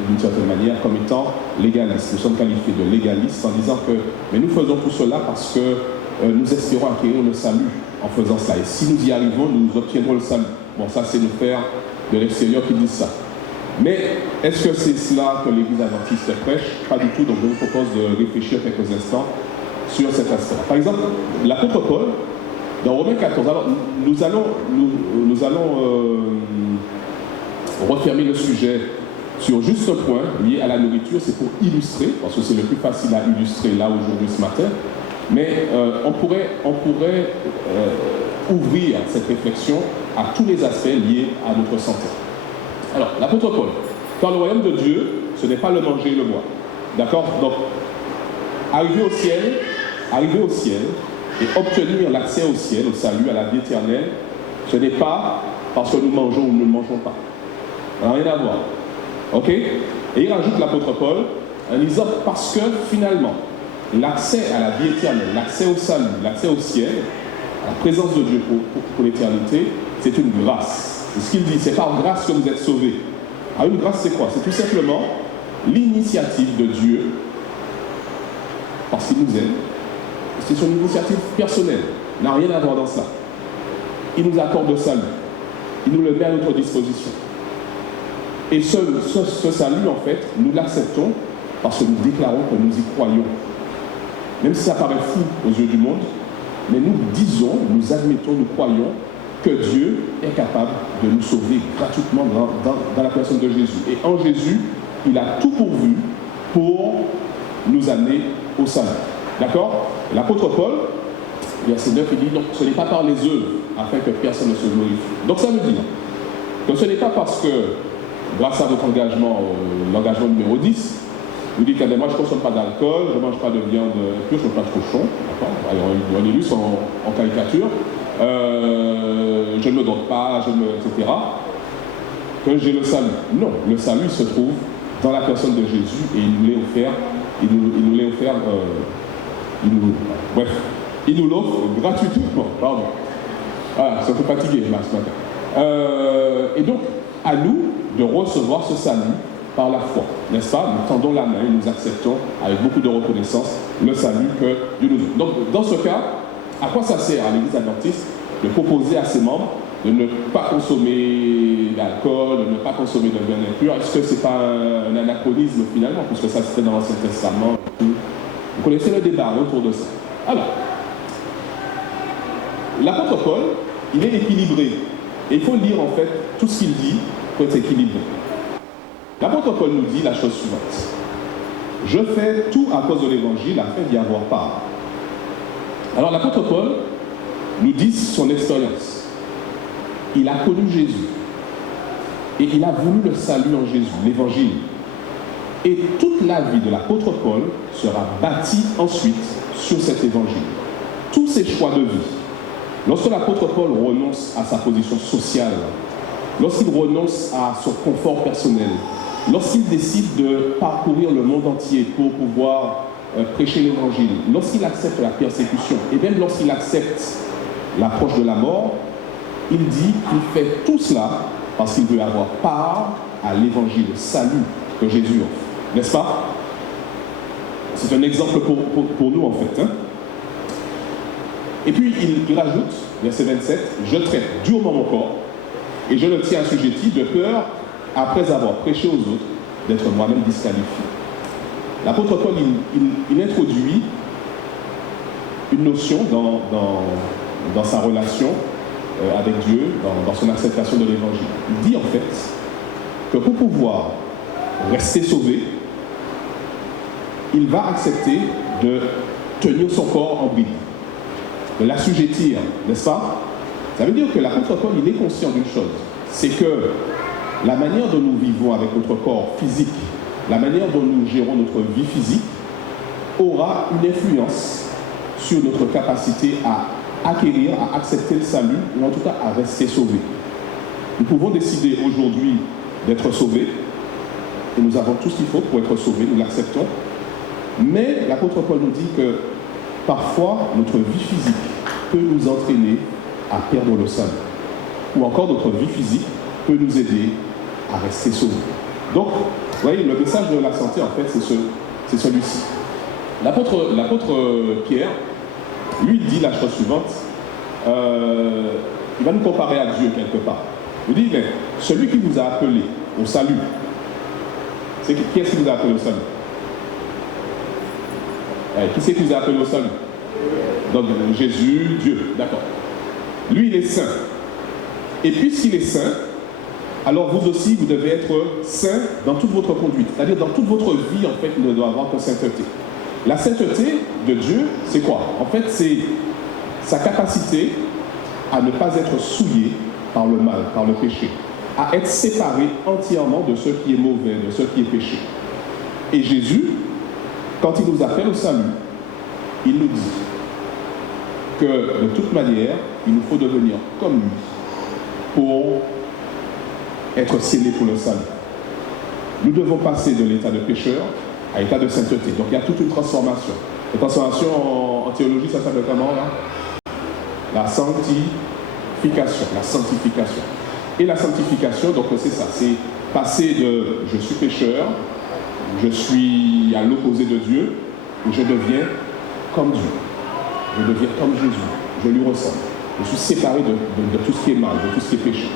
d'une certaine manière, comme étant légaliste. Nous sommes qualifiés de légalistes en disant que mais nous faisons tout cela parce que nous espérons acquérir le salut en faisant cela. Et si nous y arrivons, nous obtiendrons le salut. Bon, ça, c'est nos frères de l'extérieur qui disent ça. Mais est-ce que c'est cela que l'Église adventiste prêche? Pas du tout, donc je vous propose de réfléchir quelques instants sur cet aspect. Par exemple, l'apôtre Paul, dans Romains 14, alors nous allons refermer le sujet sur juste un point lié à la nourriture, c'est pour illustrer, parce que c'est le plus facile à illustrer là aujourd'hui ce matin, mais on pourrait ouvrir cette réflexion à tous les aspects liés à notre santé. Alors, l'apôtre Paul, dans le royaume de Dieu, ce n'est pas le manger et le boire. D'accord? Donc, arriver au ciel et obtenir l'accès au ciel, au salut, à la vie éternelle, ce n'est pas parce que nous mangeons ou nous ne mangeons pas. Ça n'a rien à voir. Ok? Et il rajoute l'apôtre Paul en disant parce que finalement, l'accès à la vie éternelle, l'accès au salut, l'accès au ciel, à la présence de Dieu pour l'éternité, c'est une grâce. C'est ce qu'il dit, c'est par grâce que vous êtes sauvés. Alors une grâce, c'est quoi? C'est tout simplement l'initiative de Dieu, parce qu'il nous aime. C'est son initiative personnelle, il n'a rien à voir dans ça. Il nous accorde le salut, il nous le met à notre disposition. Et ce salut, en fait, nous l'acceptons parce que nous déclarons que nous y croyons. Même si ça paraît fou aux yeux du monde, mais nous disons, nous admettons, nous croyons que Dieu est capable de nous sauver gratuitement dans la personne de Jésus. Et en Jésus, il a tout pourvu pour nous amener au salut. D'accord? L'apôtre Paul, verset 9, il dit, donc ce n'est pas par les œuvres afin que personne ne se glorifie. Donc ça veut dire que ce n'est pas parce que, grâce à votre engagement, l'engagement numéro 10, vous dites, moi je ne consomme pas d'alcool, je ne mange pas de viande pure, je ne mange pas de cochon, d'accord? On est lu en caricature, je ne me drogue pas, etc. Que j'ai le salut. Non, le salut se trouve dans la personne de Jésus et il nous l'est offert, il nous l'offre gratuitement, pardon. Voilà, ça peut fatiguer ce matin. Et donc, à nous de recevoir ce salut par la foi, n'est-ce pas? Nous tendons la main et nous acceptons avec beaucoup de reconnaissance le salut que Dieu nous donne. Donc, dans ce cas, à quoi ça sert à l'Église adventiste de proposer à ses membres de ne pas consommer d'alcool, de ne pas consommer de viande impure? Est-ce que ce n'est pas un anachronisme finalement, puisque ça c'était dans l'Ancien Testament? Vous connaissez le débat autour de ça. Alors, l'apôtre Paul, il est équilibré. Et il faut lire en fait tout ce qu'il dit pour être équilibré. L'apôtre Paul nous dit la chose suivante. Je fais tout à cause de l'évangile afin d'y avoir part. Alors l'apôtre Paul nous dit son expérience. Il a connu Jésus. Et il a voulu le salut en Jésus, l'évangile. Et toute la vie de l'apôtre Paul sera bâtie ensuite sur cet évangile. Tous ses choix de vie. Lorsque l'apôtre Paul renonce à sa position sociale, lorsqu'il renonce à son confort personnel, lorsqu'il décide de parcourir le monde entier pour pouvoir prêcher l'évangile, lorsqu'il accepte la persécution, et même lorsqu'il accepte l'approche de la mort, il dit qu'il fait tout cela parce qu'il veut avoir part à l'évangile, le salut que Jésus offre. N'est-ce pas? C'est un exemple pour nous en fait. Et puis il rajoute, verset 27, « Je traite durement mon corps et je le tiens assujetti de peur, après avoir prêché aux autres, d'être moi-même disqualifié. » L'apôtre Paul, il introduit une notion dans sa relation avec Dieu, dans son acceptation de l'évangile. Il dit en fait que pour pouvoir rester sauvé, il va accepter de tenir son corps en bride, de l'assujettir, n'est-ce pas? Ça veut dire que l'apôtre Paul, il est conscient d'une chose, c'est que la manière dont nous vivons avec notre corps physique, la manière dont nous gérons notre vie physique, aura une influence sur notre capacité à acquérir, à accepter le salut, ou en tout cas à rester sauvé. Nous pouvons décider aujourd'hui d'être sauvés, et nous avons tout ce qu'il faut pour être sauvés, nous l'acceptons, mais l'apôtre Paul nous dit que parfois notre vie physique peut nous entraîner à perdre le salut, ou encore notre vie physique peut nous aider à rester sauvés. Donc, vous voyez, le message de la santé, en fait, c'est celui-ci. L'apôtre Pierre, lui, dit la chose suivante. Il va nous comparer à Dieu quelque part. Il dit, mais celui qui vous a appelé au salut, qui est-ce qui vous a appelé au salut? Qui c'est qui vous a appelé au salut? Donc Jésus, Dieu, d'accord. Lui, il est saint. Et puisqu'il est saint, alors vous aussi, vous devez être saint dans toute votre conduite. C'est-à-dire dans toute votre vie, en fait, il ne doit avoir que sainteté. La sainteté de Dieu, c'est quoi? En fait, c'est sa capacité à ne pas être souillé par le mal, par le péché, à être séparé entièrement de ce qui est mauvais, de ce qui est péché. Et Jésus, quand il nous appelle au salut, il nous dit que de toute manière, il nous faut devenir comme lui pour être scellés pour le salut. Nous devons passer de l'état de pécheur à l'état de sainteté. Donc il y a toute une transformation. La transformation en théologie, ça s'appelle comment là? La sanctification. La sanctification. Et la sanctification, donc c'est ça, c'est passer de je suis pécheur, je suis à l'opposé de Dieu, et je deviens comme Dieu. Je deviens comme Jésus. Je lui ressemble. Je suis séparé de tout ce qui est mal, de tout ce qui est péché.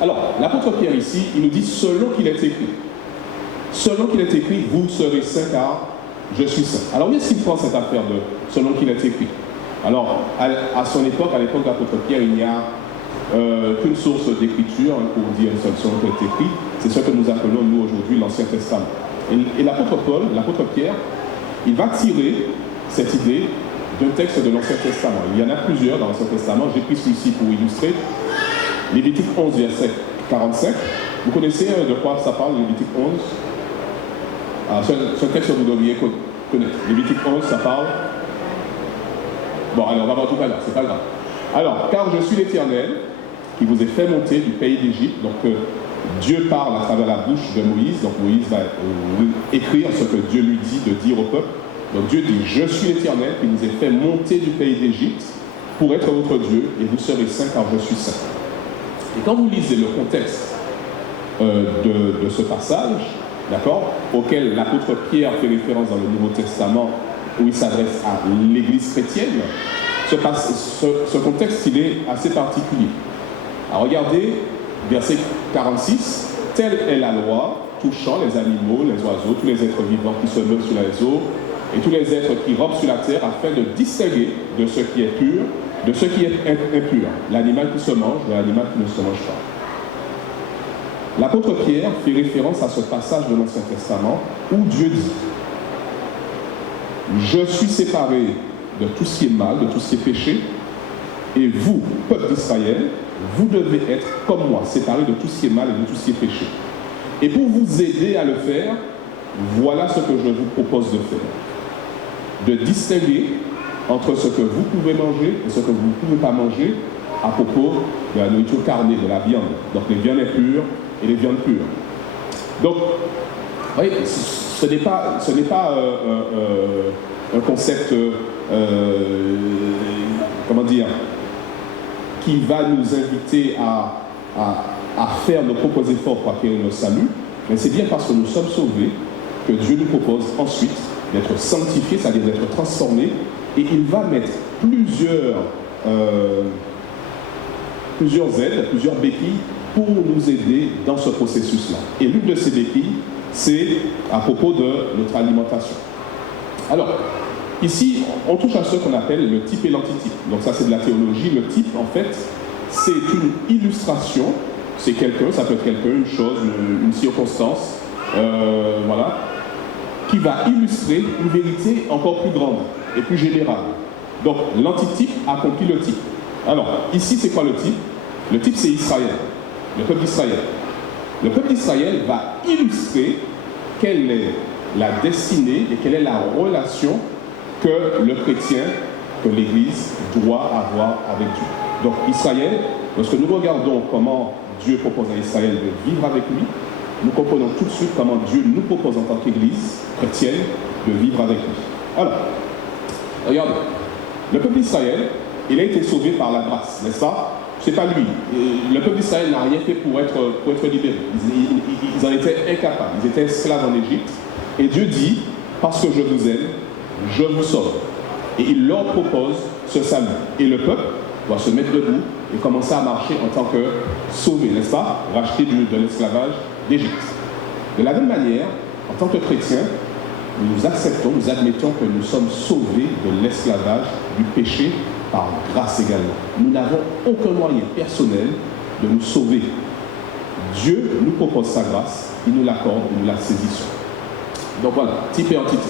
Alors, l'apôtre Pierre ici, il nous dit selon qu'il est écrit. Selon qu'il est écrit, vous serez saints car je suis saint. Alors, où est-ce qu'il prend cette affaire de selon qu'il est écrit? Alors, à son époque, à l'époque de l'apôtre Pierre, il n'y a qu'une source d'écriture pour dire selon qu'il est écrit. C'est ce que nous appelons, nous, aujourd'hui, l'Ancien Testament. Et l'apôtre Paul, l'apôtre Pierre, il va tirer cette idée d'un texte de l'Ancien Testament. Il y en a plusieurs dans l'Ancien Testament. J'ai pris celui-ci pour illustrer. Lévitique 11, verset 45. Vous connaissez de quoi ça parle, Lévitique 11? Ce texte que vous devriez connaître. Lévitique 11, ça parle. Bon, allez, on va voir tout à l'heure, c'est pas grave. Alors, car je suis l'Éternel qui vous ai fait monter du pays d'Égypte. Donc, Dieu parle à travers la bouche de Moïse. Donc, Moïse va écrire ce que Dieu lui dit de dire au peuple. Donc, Dieu dit, je suis l'Éternel qui vous ai fait monter du pays d'Égypte pour être votre Dieu et vous serez saints car je suis saint. Et quand vous lisez le contexte de ce passage, d'accord, auquel l'apôtre Pierre fait référence dans le Nouveau Testament, où il s'adresse à l'Église chrétienne, ce contexte, il est assez particulier. Alors regardez, verset 46, telle est la loi touchant les animaux, les oiseaux, tous les êtres vivants qui se meuvent sur les eaux, et tous les êtres qui rampent sur la terre, afin de distinguer de ce qui est pur, de ce qui est impur, l'animal qui se mange de l'animal qui ne se mange pas. L'apôtre Pierre fait référence à ce passage de l'Ancien Testament où Dieu dit « Je suis séparé de tout ce qui est mal, de tout ce qui est péché, et vous, peuple d'Israël, vous devez être comme moi, séparés de tout ce qui est mal et de tout ce qui est péché. Et pour vous aider à le faire, voilà ce que je vous propose de faire. De distinguer entre ce que vous pouvez manger et ce que vous ne pouvez pas manger à propos de la nourriture carnée, de la viande. Donc les viandes impures et les viandes pures. Donc, vous voyez, ce n'est pas un concept, comment dire, qui va nous inviter à faire nos propres efforts pour acquérir le salut, mais c'est bien parce que nous sommes sauvés que Dieu nous propose ensuite d'être sanctifiés, c'est-à-dire d'être transformés, et il va mettre plusieurs aides, plusieurs béquilles pour nous aider dans ce processus-là. Et l'une de ces béquilles, c'est à propos de notre alimentation. Alors, ici, on touche à ce qu'on appelle le type et l'antitype. Donc ça, c'est de la théologie. Le type, en fait, c'est une illustration. C'est quelqu'un, ça peut être quelqu'un, une chose, une circonstance, voilà, qui va illustrer une vérité encore plus grande et plus générale. Donc, l'antitype accomplit le type. Alors, ici, c'est quoi le type? Le type, c'est Israël, le peuple d'Israël. Le peuple d'Israël va illustrer quelle est la destinée et quelle est la relation que le chrétien, que l'Église doit avoir avec Dieu. Donc, Israël, lorsque nous regardons comment Dieu propose à Israël de vivre avec lui, nous comprenons tout de suite comment Dieu nous propose en tant qu'Église chrétienne de vivre avec lui. Alors, regardez, le peuple d'Israël, il a été sauvé par la grâce, n'est-ce pas? C'est pas lui. Le peuple d'Israël n'a rien fait pour être libéré. Ils en étaient incapables. Ils étaient esclaves en Égypte. Et Dieu dit, parce que je vous aime, je vous sauve. Et il leur propose ce salut. Et le peuple doit se mettre debout et commencer à marcher en tant que sauvé, n'est-ce pas? Racheté de l'esclavage d'Égypte. De la même manière, en tant que chrétiens, nous acceptons, nous admettons que nous sommes sauvés de l'esclavage du péché par grâce également. Nous n'avons aucun moyen personnel de nous sauver. Dieu nous propose sa grâce, il nous l'accorde et nous la saisissons. Donc voilà, type et entité.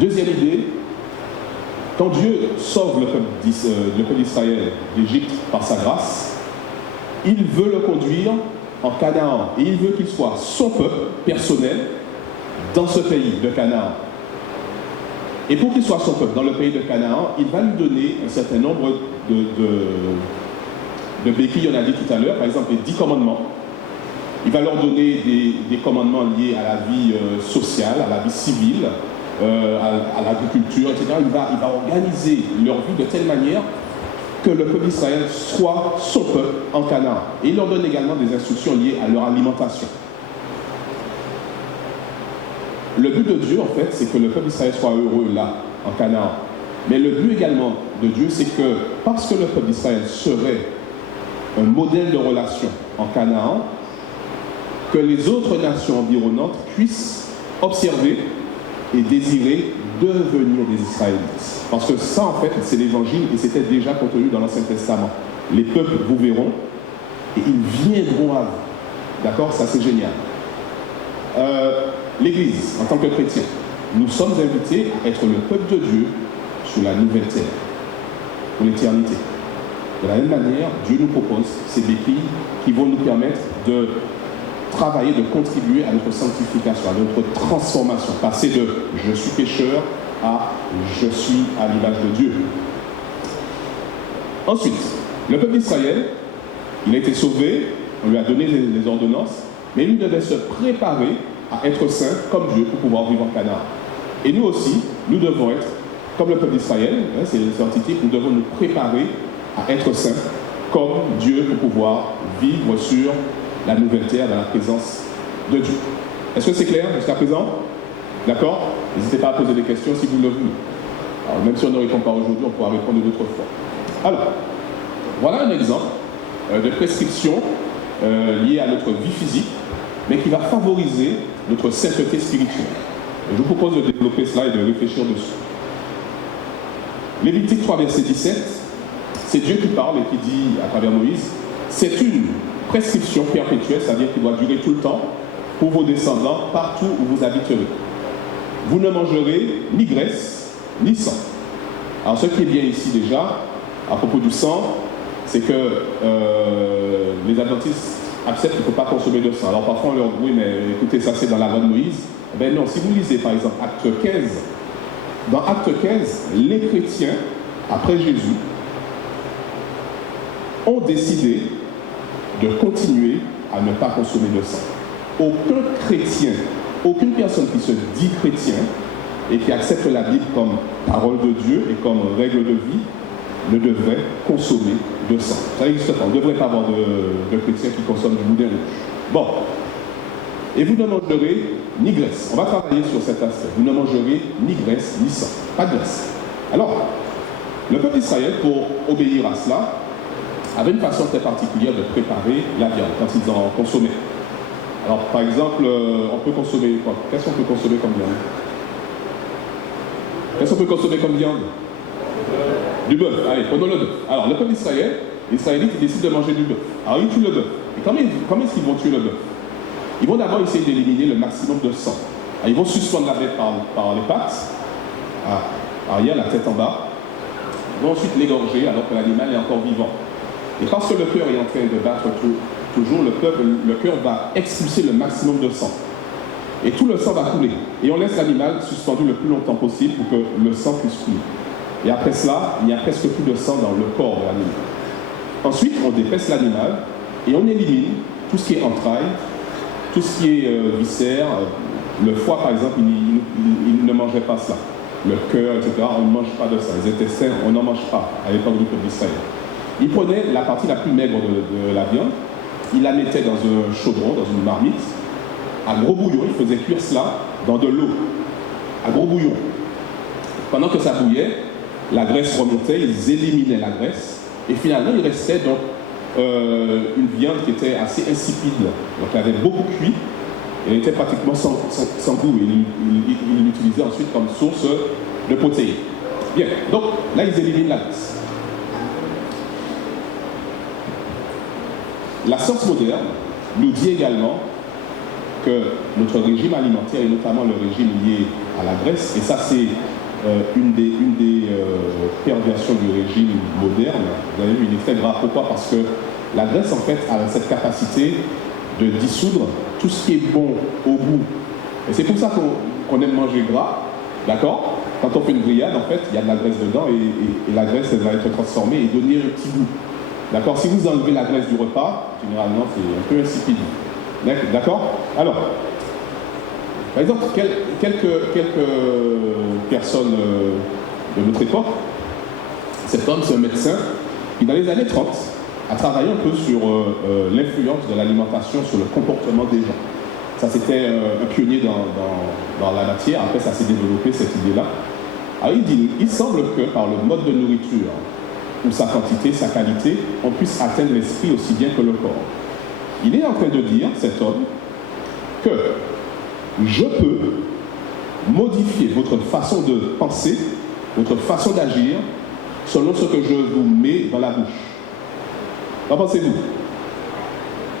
Deuxième idée, quand Dieu sauve le peuple d'Israël d'Égypte par sa grâce, il veut le conduire en Canaan et il veut qu'il soit son peuple personnel dans ce pays de Canaan. Et pour qu'il soit son peuple dans le pays de Canaan, il va lui donner un certain nombre de béquilles, on a dit tout à l'heure, par exemple les 10 commandements. Il va leur donner des commandements liés à la vie sociale, à la vie civile, à l'agriculture, etc. Il va organiser leur vie de telle manière que le peuple d'Israël soit son peuple en Canaan. Et il leur donne également des instructions liées à leur alimentation. Le but de Dieu, en fait, c'est que le peuple d'Israël soit heureux là, en Canaan. Mais le but également de Dieu, c'est que parce que le peuple d'Israël serait un modèle de relation en Canaan, que les autres nations environnantes puissent observer et désirer devenir des Israélites. Parce que ça, en fait, c'est l'évangile et c'était déjà contenu dans l'Ancien Testament. Les peuples vous verront et ils viendront à vous. D'accord? Ça, c'est génial. L'Église, en tant que chrétien, nous sommes invités à être le peuple de Dieu sur la nouvelle terre, pour l'éternité. De la même manière, Dieu nous propose ces béquilles qui vont nous permettre de travailler, de contribuer à notre sanctification, à notre transformation. Passer de « je suis pécheur » à « je suis à l'image de Dieu ». Ensuite, le peuple d'Israël, il a été sauvé, on lui a donné les ordonnances, mais lui devait se préparer à être saint comme Dieu pour pouvoir vivre en Canaan. Et nous aussi, nous devons être comme le peuple d'Israël, c'est l'identité, nous devons nous préparer à être saints comme Dieu pour pouvoir vivre sur la nouvelle terre dans la présence de Dieu. Est-ce que c'est clair jusqu'à présent? D'accord? N'hésitez pas à poser des questions si vous le voulez. Alors, même si on ne répond pas aujourd'hui, on pourra répondre une autre fois. Alors, voilà un exemple de prescription liée à notre vie physique, mais qui va favoriser notre sainteté spirituelle. Et je vous propose de développer cela et de réfléchir dessus. Lévitique 3, verset 17, c'est Dieu qui parle et qui dit à travers Moïse, c'est une prescription perpétuelle, c'est-à-dire qui doit durer tout le temps pour vos descendants partout où vous habiterez. Vous ne mangerez ni graisse ni sang. Alors ce qui est bien ici déjà, à propos du sang, c'est que les adventistes acceptent qu'il ne faut pas consommer de sang. Alors parfois on leur dit, oui mais écoutez, ça c'est dans la loi de Moïse. Ben non, si vous lisez par exemple Acte 15, dans Acte 15, les chrétiens, après Jésus, ont décidé de continuer à ne pas consommer de sang. Aucun chrétien, aucune personne qui se dit chrétien et qui accepte la Bible comme parole de Dieu et comme règle de vie ne devrait consommer de sang. Ça n'existe pas. On ne devrait pas avoir de chrétiens qui consomment du boudin rouge. Bon. Et vous ne mangerez ni graisse. On va travailler sur cet aspect. Vous ne mangerez ni graisse ni sang. Pas de graisse. Alors, le peuple d'Israël, pour obéir à cela, avait une façon très particulière de préparer la viande quand ils en consommaient. Alors, par exemple, on peut consommer quoi? Qu'est-ce qu'on peut consommer comme viande? Qu'est-ce qu'on peut consommer comme viande? Du bœuf. Allez, prenons le bœuf. Alors, le peuple d'Israël, les Israélites, ils décident de manger du bœuf. Alors, ils tuent le bœuf. Et comment est-ce qu'ils vont tuer le bœuf? Ils vont d'abord essayer d'éliminer le maximum de sang. Alors, ils vont suspendre la bête par les pattes, à arrière, la tête en bas. Ils vont ensuite l'égorger alors que l'animal est encore vivant. Et parce que le cœur est en train de battre toujours, le cœur va expulser le maximum de sang. Et tout le sang va couler. Et on laisse l'animal suspendu le plus longtemps possible pour que le sang puisse couler. Et après cela, il n'y a presque plus de sang dans le corps de l'animal. Ensuite, on dépèce l'animal et on élimine tout ce qui est entrailles, tout ce qui est viscères. Le foie, par exemple, il ne mangeait pas cela. Le cœur, etc., on ne mange pas de ça. Les intestins, on n'en mange pas à l'époque du peuple d'Israël. Il prenait la partie la plus maigre de la viande, il la mettait dans un chaudron, dans une marmite, à gros bouillon, il faisait cuire cela dans de l'eau, à gros bouillon. Pendant que ça bouillait, la graisse remontait, ils éliminaient la graisse, et finalement il restait donc une viande qui était assez insipide, donc elle avait beaucoup cuit, elle était pratiquement sans goût, et il l'utilisait ensuite comme source de protéines. Bien, donc là ils éliminent la graisse. La science moderne nous dit également que notre régime alimentaire, et notamment le régime lié à la graisse, et ça c'est une des perversions du régime moderne, vous avez vu, il est très grave. Pourquoi? Parce que la graisse, en fait, a cette capacité de dissoudre tout ce qui est bon au goût. Et c'est pour ça qu'on aime manger gras, d'accord? Quand on fait une grillade, en fait, il y a de la graisse dedans, et la graisse, elle va être transformée et donner un petit goût. D'accord? Si vous enlevez la graisse du repas, généralement, c'est un peu insipide. D'accord? Alors, par exemple, quelques personnes de notre époque, cet homme, c'est un médecin, qui dans les années 30 a travaillé un peu sur l'influence de l'alimentation sur le comportement des gens. Ça, c'était un pionnier dans la matière. Après, ça s'est développé, cette idée-là. Alors, il dit, il semble que par le mode de nourriture, ou sa quantité, sa qualité, on puisse atteindre l'esprit aussi bien que le corps. Il est en train de dire, cet homme, que je peux modifier votre façon de penser, votre façon d'agir, selon ce que je vous mets dans la bouche. Qu'en pensez-vous?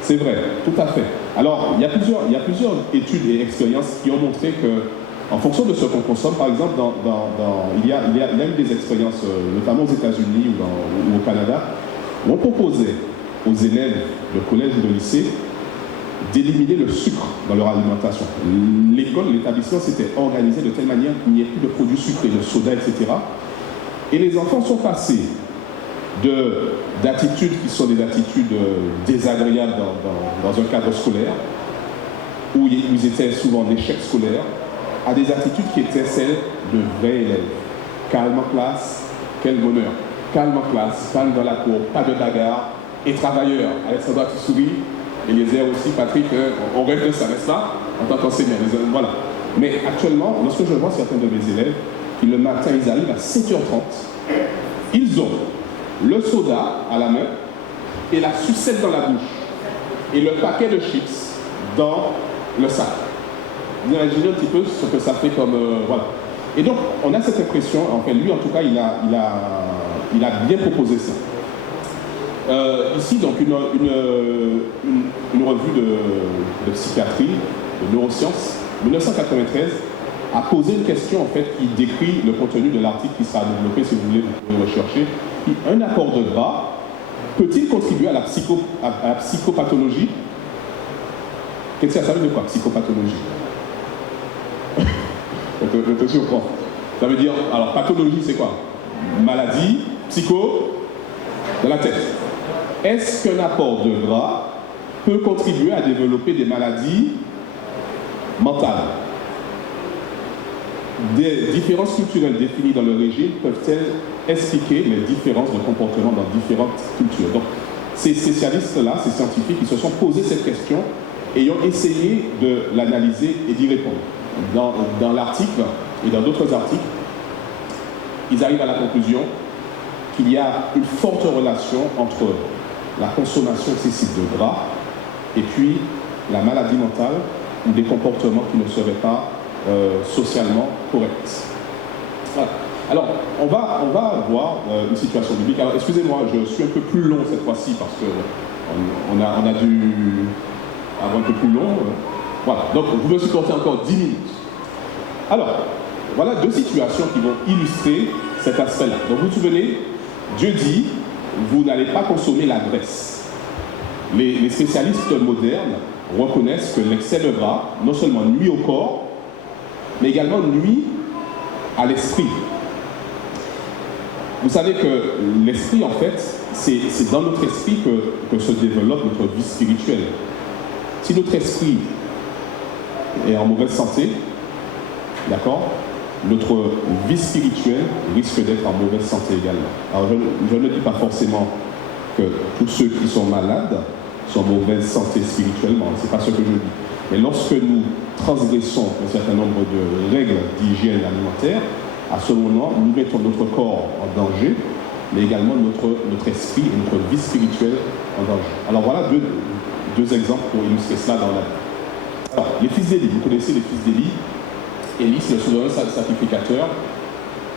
C'est vrai, tout à fait. Alors, il y a plusieurs études et expériences qui ont montré que, en fonction de ce qu'on consomme, par exemple, il y a eu des expériences, notamment aux États-Unis ou au Canada, où on proposait aux élèves de collège ou de lycée d'éliminer le sucre dans leur alimentation. L'école, l'établissement s'était organisé de telle manière qu'il n'y ait plus de produits sucrés, de soda, etc. Et les enfants sont passés d'attitudes qui sont des attitudes désagréables dans un cadre scolaire, où ils étaient souvent en échec scolaire, à des attitudes qui étaient celles de vrais élèves. Calme en classe, quel bonheur. Calme en classe, calme dans la cour, pas de bagarre, et travailleurs. Alexandra, tu souris, Eliezer aussi, Patrick, on rêve de ça, n'est-ce pas? En tant qu'enseignant, voilà. Mais actuellement, lorsque je vois certains de mes élèves, qui le matin, ils arrivent à 7h30, ils ont le soda à la main et la sucette dans la bouche et le paquet de chips dans le sac. Vous imaginez un petit peu ce que ça fait comme... voilà. Et donc, on a cette impression, en fait, lui, en tout cas, il a bien proposé ça. Ici, donc, une revue de psychiatrie, de neurosciences, 1993, a posé une question, en fait, qui décrit le contenu de l'article qui sera développé, si vous voulez, vous pouvez rechercher. Un apport de gras peut-il contribuer à la psychopathologie? Qu'est-ce que ça veut dire quoi, psychopathologie? Je te surprends. Ça veut dire, alors, pathologie, c'est quoi? Maladie, psycho, de la tête. Est-ce qu'un apport de gras peut contribuer à développer des maladies mentales? Des différences culturelles définies dans le régime peuvent-elles expliquer les différences de comportement dans différentes cultures? Donc, ces spécialistes-là, ces scientifiques, ils se sont posés cette question et ont essayé de l'analyser et d'y répondre. Dans l'article et dans d'autres articles, ils arrivent à la conclusion qu'il y a une forte relation entre la consommation excessive de gras et puis la maladie mentale ou des comportements qui ne seraient pas socialement corrects. Voilà. Alors, on va voir une situation biblique. Alors, excusez-moi, je suis un peu plus long cette fois-ci parce qu'on a dû avoir un peu plus long. Voilà, donc vous me supportez encore 10 minutes. Alors, voilà deux situations qui vont illustrer cet aspect-là. Donc, vous vous souvenez, Dieu dit, vous n'allez pas consommer la graisse. Les spécialistes modernes reconnaissent que l'excès de gras non seulement nuit au corps, mais également nuit à l'esprit. Vous savez que l'esprit, en fait, c'est dans notre esprit que se développe notre vie spirituelle. Si notre esprit est en mauvaise santé, d'accord, notre vie spirituelle risque d'être en mauvaise santé également. Alors je ne dis pas forcément que tous ceux qui sont malades sont en mauvaise santé spirituellement, c'est pas ce que je dis. Mais lorsque nous transgressons un certain nombre de règles d'hygiène alimentaire, à ce moment, nous mettons notre corps en danger mais également notre esprit et notre vie spirituelle en danger. Alors voilà deux exemples pour illustrer cela dans la vie. Alors, les fils d'Élie, vous connaissez les fils d'Élie. Élie, c'est le souverain sacrificateur,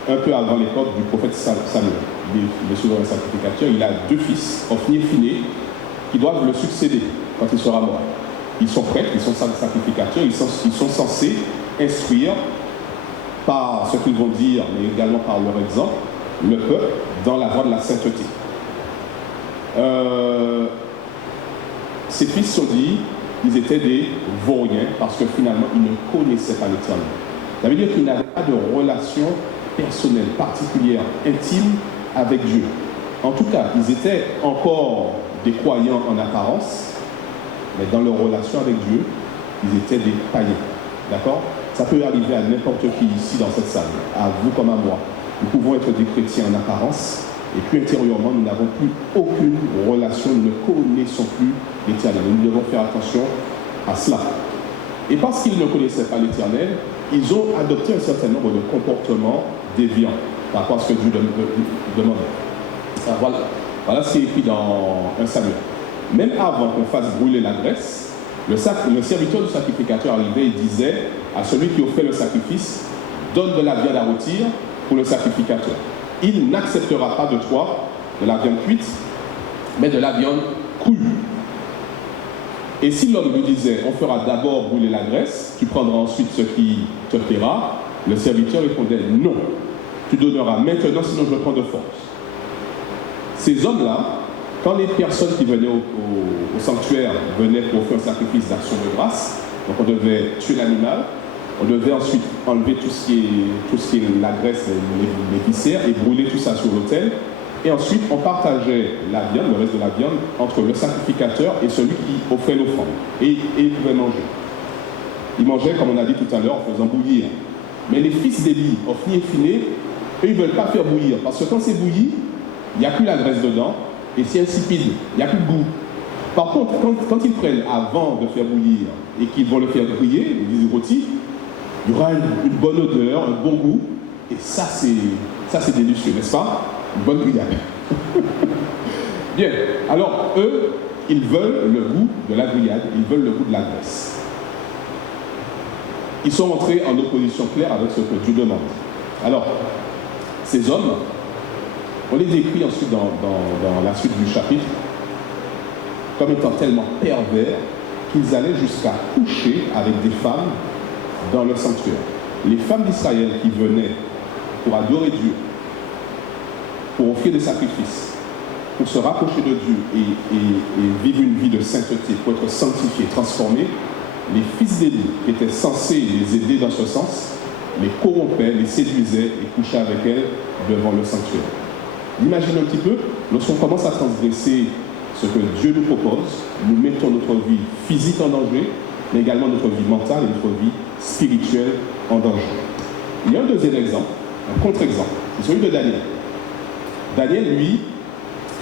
un peu avant l'époque du prophète Samuel. Le souverain sacrificateur, il a 2 fils, Hophni et Phiné, qui doivent le succéder quand il sera mort. Ils sont prêtres, ils sont sacrificateurs, ils sont censés instruire par ce qu'ils vont dire, mais également par leur exemple, le peuple dans la voie de la sainteté. Ces fils sont dit, ils étaient des vauriens parce que finalement, ils ne connaissaient pas l'Éternel. Ça veut dire qu'ils n'avaient pas de relation personnelle, particulière, intime avec Dieu. En tout cas, ils étaient encore des croyants en apparence, mais dans leur relation avec Dieu, ils étaient des païens. D'accord? Ça peut arriver à n'importe qui ici dans cette salle, à vous comme à moi. Nous pouvons être des chrétiens en apparence, et puis intérieurement, nous n'avons plus aucune relation, nous ne connaissons plus l'Éternel. Nous devons faire attention à cela. Et parce qu'ils ne connaissaient pas l'Éternel, ils ont adopté un certain nombre de comportements déviants par rapport à ce que Dieu demandait. Voilà ce qui est écrit dans 1 Samuel. Même avant qu'on fasse brûler la graisse, le serviteur du sacrificateur arrivait et disait à celui qui offrait le sacrifice, donne de la viande à rôtir pour le sacrificateur. Il n'acceptera pas de toi de la viande cuite, mais de la viande crue. Et si l'homme lui disait, on fera d'abord brûler la graisse, tu prendras ensuite ce qui te plaira, le serviteur répondait, non, tu donneras maintenant, sinon je le prends de force. Ces hommes-là, quand les personnes qui venaient au sanctuaire venaient pour faire un sacrifice d'action de grâce, donc on devait tuer l'animal, on devait ensuite enlever tout ce qui est la graisse, les viscères, et brûler tout ça sur l'autel. Et ensuite, on partageait la viande, le reste de la viande, entre le sacrificateur et celui qui offrait l'offrande. Et ils pouvaient manger. Ils mangeaient, comme on a dit tout à l'heure, en faisant bouillir. Mais les fils d'Élie, Hophni et Phiné, eux, ils ne veulent pas faire bouillir. Parce que quand c'est bouilli, il n'y a plus la graisse dedans, et c'est insipide, il n'y a plus de goût. Par contre, quand ils prennent avant de faire bouillir, et qu'ils vont le faire griller, les rôtis, il y aura une bonne odeur, un bon goût, et ça c'est délicieux, n'est-ce pas? Une bonne grillade. Bien, alors eux, ils veulent le goût de la grillade, ils veulent le goût de la graisse. Ils sont entrés en opposition claire avec ce que Dieu demande. Alors, ces hommes, on les décrit ensuite dans la suite du chapitre comme étant tellement pervers qu'ils allaient jusqu'à coucher avec des femmes dans le sanctuaire. Les femmes d'Israël qui venaient pour adorer Dieu, pour offrir des sacrifices, pour se rapprocher de Dieu et vivre une vie de sainteté, pour être sanctifiés, transformés, les fils d'Élie, qui étaient censés les aider dans ce sens, les corrompaient, les séduisaient et couchaient avec elles devant le sanctuaire. Imaginez un petit peu, lorsqu'on commence à transgresser ce que Dieu nous propose, nous mettons notre vie physique en danger, mais également notre vie mentale et notre vie spirituelle en danger. Il y a un deuxième exemple, un contre-exemple, c'est celui de Daniel. Daniel, lui,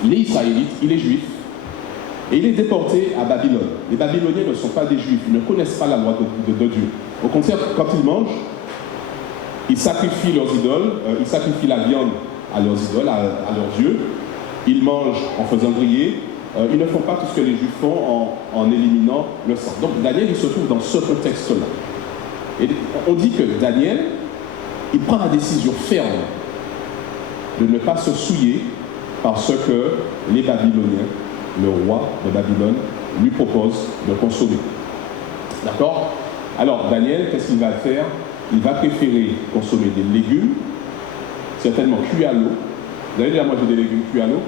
il est israélite, il est juif, et il est déporté à Babylone. Les Babyloniens ne sont pas des juifs, ils ne connaissent pas la loi de Dieu. Au contraire, quand ils mangent, ils sacrifient leurs idoles, ils sacrifient la viande à leurs idoles, à leurs dieux. Ils mangent en faisant griller. Ils ne font pas tout ce que les Juifs font en éliminant le sang. Donc Daniel, il se trouve dans ce contexte-là. Et on dit que Daniel, il prend la décision ferme de ne pas se souiller parce que les Babyloniens, le roi de Babylone, lui propose de consommer. D'accord? Alors Daniel, qu'est-ce qu'il va faire? Il va préférer consommer des légumes, certainement cuits à l'eau. Vous avez déjà mangé des légumes cuits à l'eau?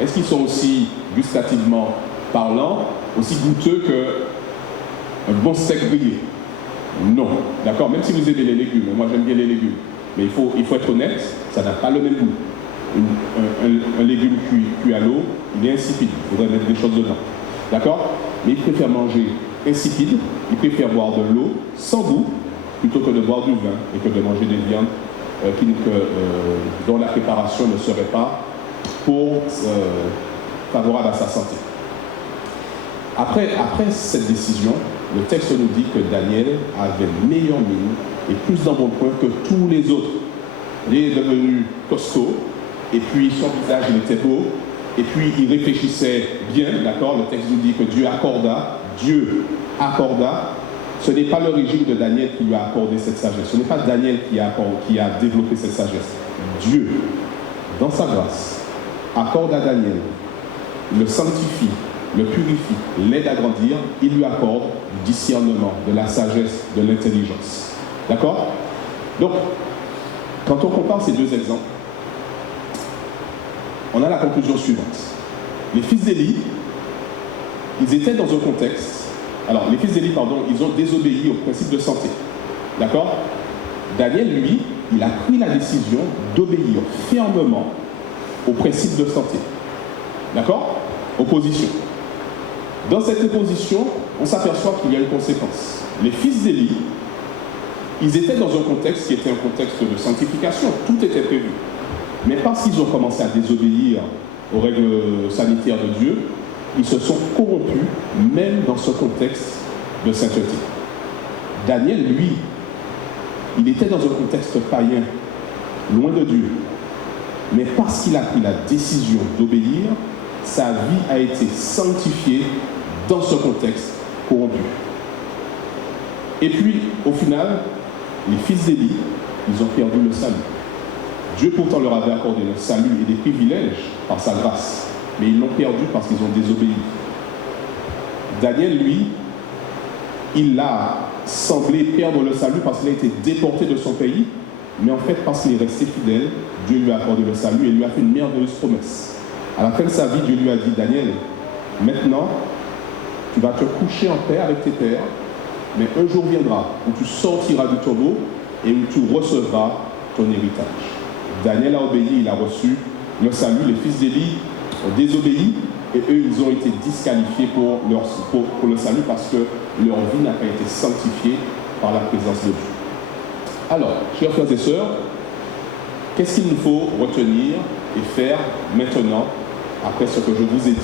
Est-ce qu'ils sont aussi gustativement parlant, aussi goûteux qu'un bon steak grillé? Non. D'accord? Même si vous aimez les légumes, moi j'aime bien les légumes, mais il faut être honnête, ça n'a pas le même goût. Un légume cuit à l'eau, il est insipide, il faudrait mettre des choses dedans. D'accord? Mais il préfère manger insipide, il préfère boire de l'eau sans goût, plutôt que de boire du vin et que de manger des viandes dont la préparation ne serait pas favorable à sa santé. Après cette décision, le texte nous dit que Daniel avait meilleure mine et plus d'embonpoint que tous les autres. Il est devenu costaud, et puis son visage, il était beau, et puis il réfléchissait bien, d'accord? Le texte nous dit que Dieu accorda. Ce n'est pas le régime de Daniel qui lui a accordé cette sagesse. Ce n'est pas Daniel qui a développé cette sagesse. Dieu, dans sa grâce, accorde à Daniel, le sanctifie, le purifie, l'aide à grandir, il lui accorde du discernement, de la sagesse, de l'intelligence. D'accord? Donc, quand on compare ces deux exemples, on a la conclusion suivante. Les fils d'Élie, ils étaient dans un contexte. Alors, les fils d'Élie, ils ont désobéi au principe de santé. D'accord? Daniel, lui, il a pris la décision d'obéir fermement au principe de santé. D'accord? Opposition. Dans cette opposition, on s'aperçoit qu'il y a une conséquence. Les fils d'Élie, ils étaient dans un contexte qui était un contexte de sanctification. Tout était prévu. Mais parce qu'ils ont commencé à désobéir aux règles sanitaires de Dieu, ils se sont corrompus, même dans ce contexte de sainteté. Daniel, lui, il était dans un contexte païen, loin de Dieu. Mais parce qu'il a pris la décision d'obéir, sa vie a été sanctifiée dans ce contexte corrompu. Et puis, au final, les fils d'Élie, ils ont perdu le salut. Dieu pourtant leur avait accordé le salut et des privilèges par sa grâce, mais ils l'ont perdu parce qu'ils ont désobéi. Daniel, lui, il a semblé perdre le salut parce qu'il a été déporté de son pays, mais en fait, parce qu'il est resté fidèle, Dieu lui a accordé le salut et lui a fait une merveilleuse promesse. À la fin de sa vie, Dieu lui a dit, Daniel, maintenant, tu vas te coucher en paix avec tes pères, mais un jour viendra où tu sortiras du tombeau et où tu recevras ton héritage. Daniel a obéi, il a reçu le salut. Les fils d'Élie ont désobéi et eux, ils ont été disqualifiés pour le salut parce que leur vie n'a pas été sanctifiée par la présence de Dieu. Alors, chers frères et sœurs, qu'est-ce qu'il nous faut retenir et faire maintenant après ce que je vous ai dit?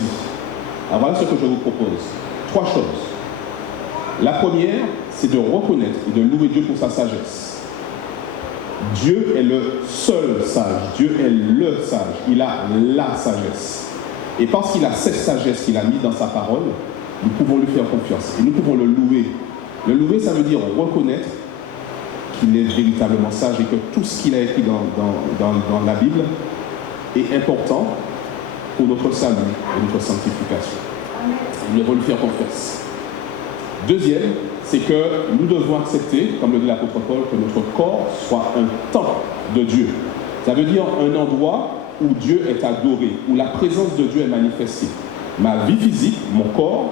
Alors voilà ce que je vous propose. 3 choses. La première, c'est de reconnaître et de louer Dieu pour sa sagesse. Dieu est le seul sage. Dieu est le sage. Il a la sagesse. Et parce qu'il a cette sagesse qu'il a mise dans sa parole, nous pouvons lui faire confiance. Et nous pouvons le louer. Le louer, ça veut dire reconnaître qu'il est véritablement sage et que tout ce qu'il a écrit dans la Bible est important pour notre salut et notre sanctification. Nous devons lui faire confiance. Deuxième, c'est que nous devons accepter, comme le dit l'apôtre Paul, que notre corps soit un temple de Dieu. Ça veut dire un endroit où Dieu est adoré, où la présence de Dieu est manifestée. Ma vie physique, mon corps,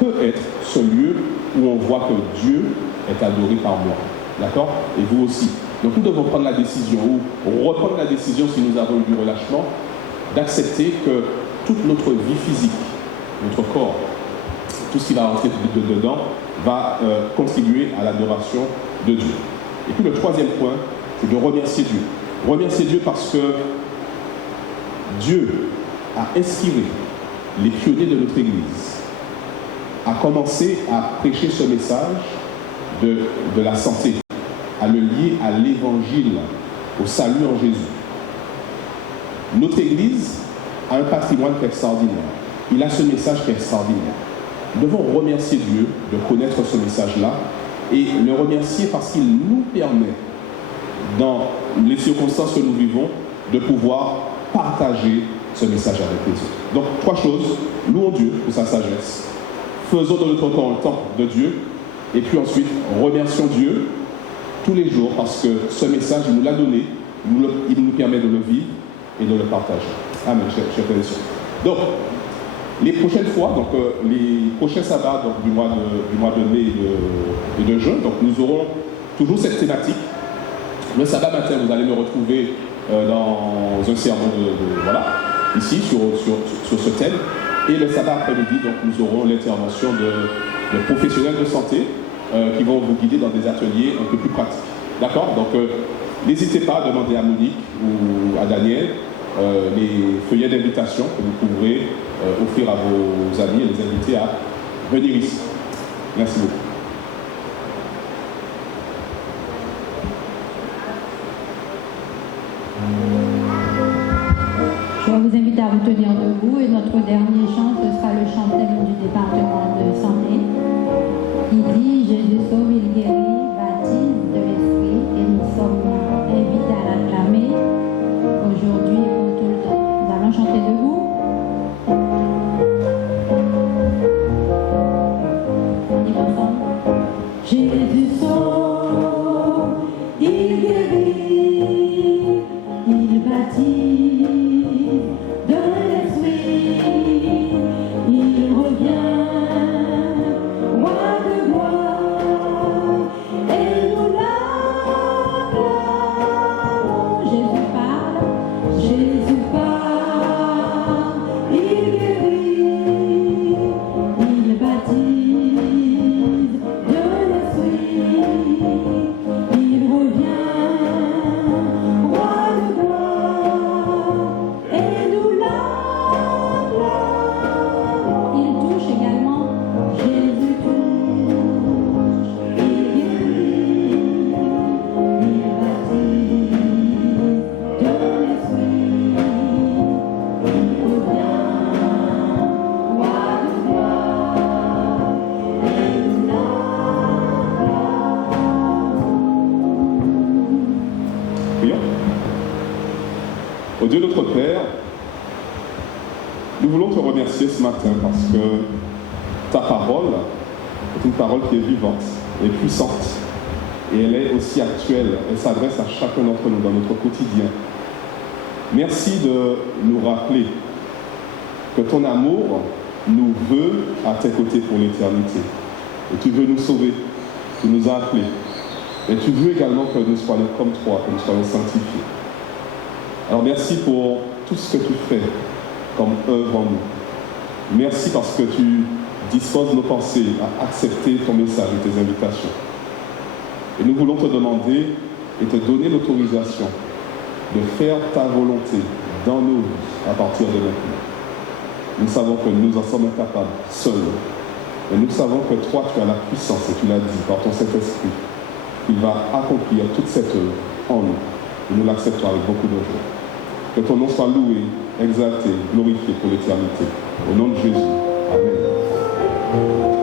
peut être ce lieu où on voit que Dieu est adoré par moi. D'accord? Et vous aussi. Donc nous devons prendre la décision, ou reprendre la décision si nous avons eu du relâchement, d'accepter que toute notre vie physique, notre corps, tout ce qui va rentrer dedans, va contribuer à l'adoration de Dieu. Et puis le troisième point, c'est de remercier Dieu. Remercier Dieu parce que Dieu a inspiré les pionniers de notre Église à commencer à prêcher ce message de la santé, à le lier à l'Évangile, au salut en Jésus. Notre Église a un patrimoine qui est extraordinaire. Il a ce message qui est extraordinaire. Nous devons remercier Dieu de connaître ce message-là et le remercier parce qu'il nous permet, dans les circonstances que nous vivons, de pouvoir partager ce message avec les autres. Donc, 3 choses. Louons Dieu pour sa sagesse. Faisons de notre corps le temple de Dieu. Et puis ensuite, remercions Dieu tous les jours parce que ce message, il nous l'a donné. Il nous permet de le vivre et de le partager. Amen, chers frères et sœurs. Donc, les prochaines fois, donc les prochains sabbats donc, du mois de mai et de juin, donc nous aurons toujours cette thématique. Le sabbat matin, vous allez me retrouver dans un sermon voilà, ici sur ce thème. Et le sabbat après-midi, donc nous aurons l'intervention de professionnels de santé qui vont vous guider dans des ateliers un peu plus pratiques. D'accord? Donc n'hésitez pas à demander à Monique ou à Daniel les feuillets d'invitation que vous pourrez offrir à vos amis et les inviter à venir ici. Merci beaucoup. Je vais vous inviter à vous tenir debout et notre dernier chant, ce sera le chant thème du département de santé qui dit Jésus sauve, il guérit, baptise de l'esprit et nous sommes invités à l'acclamer aujourd'hui et pour tout le temps. Nous allons chanter debout. On dit ensemble. Jésus sauve, il guérit, il baptise de l'esprit, il revient, roi de gloire, et nous l'acclamons. Jésus parle, il guérit, il baptise de l'esprit, il revient, roi de gloire, et nous l'acclamons. Il touche également, Jésus touche, il guérit, il baptise de l'esprit, il revient, roi de gloire, et nous l'acclamons. Prions. Au Dieu notre Père, nous voulons te remercier ce matin parce que ta parole est une parole qui est vivante et puissante et elle est aussi actuelle. Elle s'adresse à chacun d'entre nous dans notre quotidien. Merci de nous rappeler que ton amour nous veut à tes côtés pour l'éternité. Et tu veux nous sauver, tu nous as appelés. Et tu veux également que nous soyons comme toi, que nous soyons sanctifiés. Alors merci pour tout ce que tu fais comme œuvre en nous. Merci parce que tu disposes nos pensées à accepter ton message et tes invitations. Et nous voulons te demander et te donner l'autorisation de faire ta volonté dans nos vies à partir de maintenant. Nous savons que nous en sommes incapables seuls. Mais nous savons que toi, tu as la puissance, et tu l'as dit par ton Saint-Esprit, qu'il va accomplir toute cette œuvre en nous. Et nous l'acceptons avec beaucoup de joie. Que ton nom soit loué, exalté, glorifié pour l'éternité. Au nom de Jésus. Amen.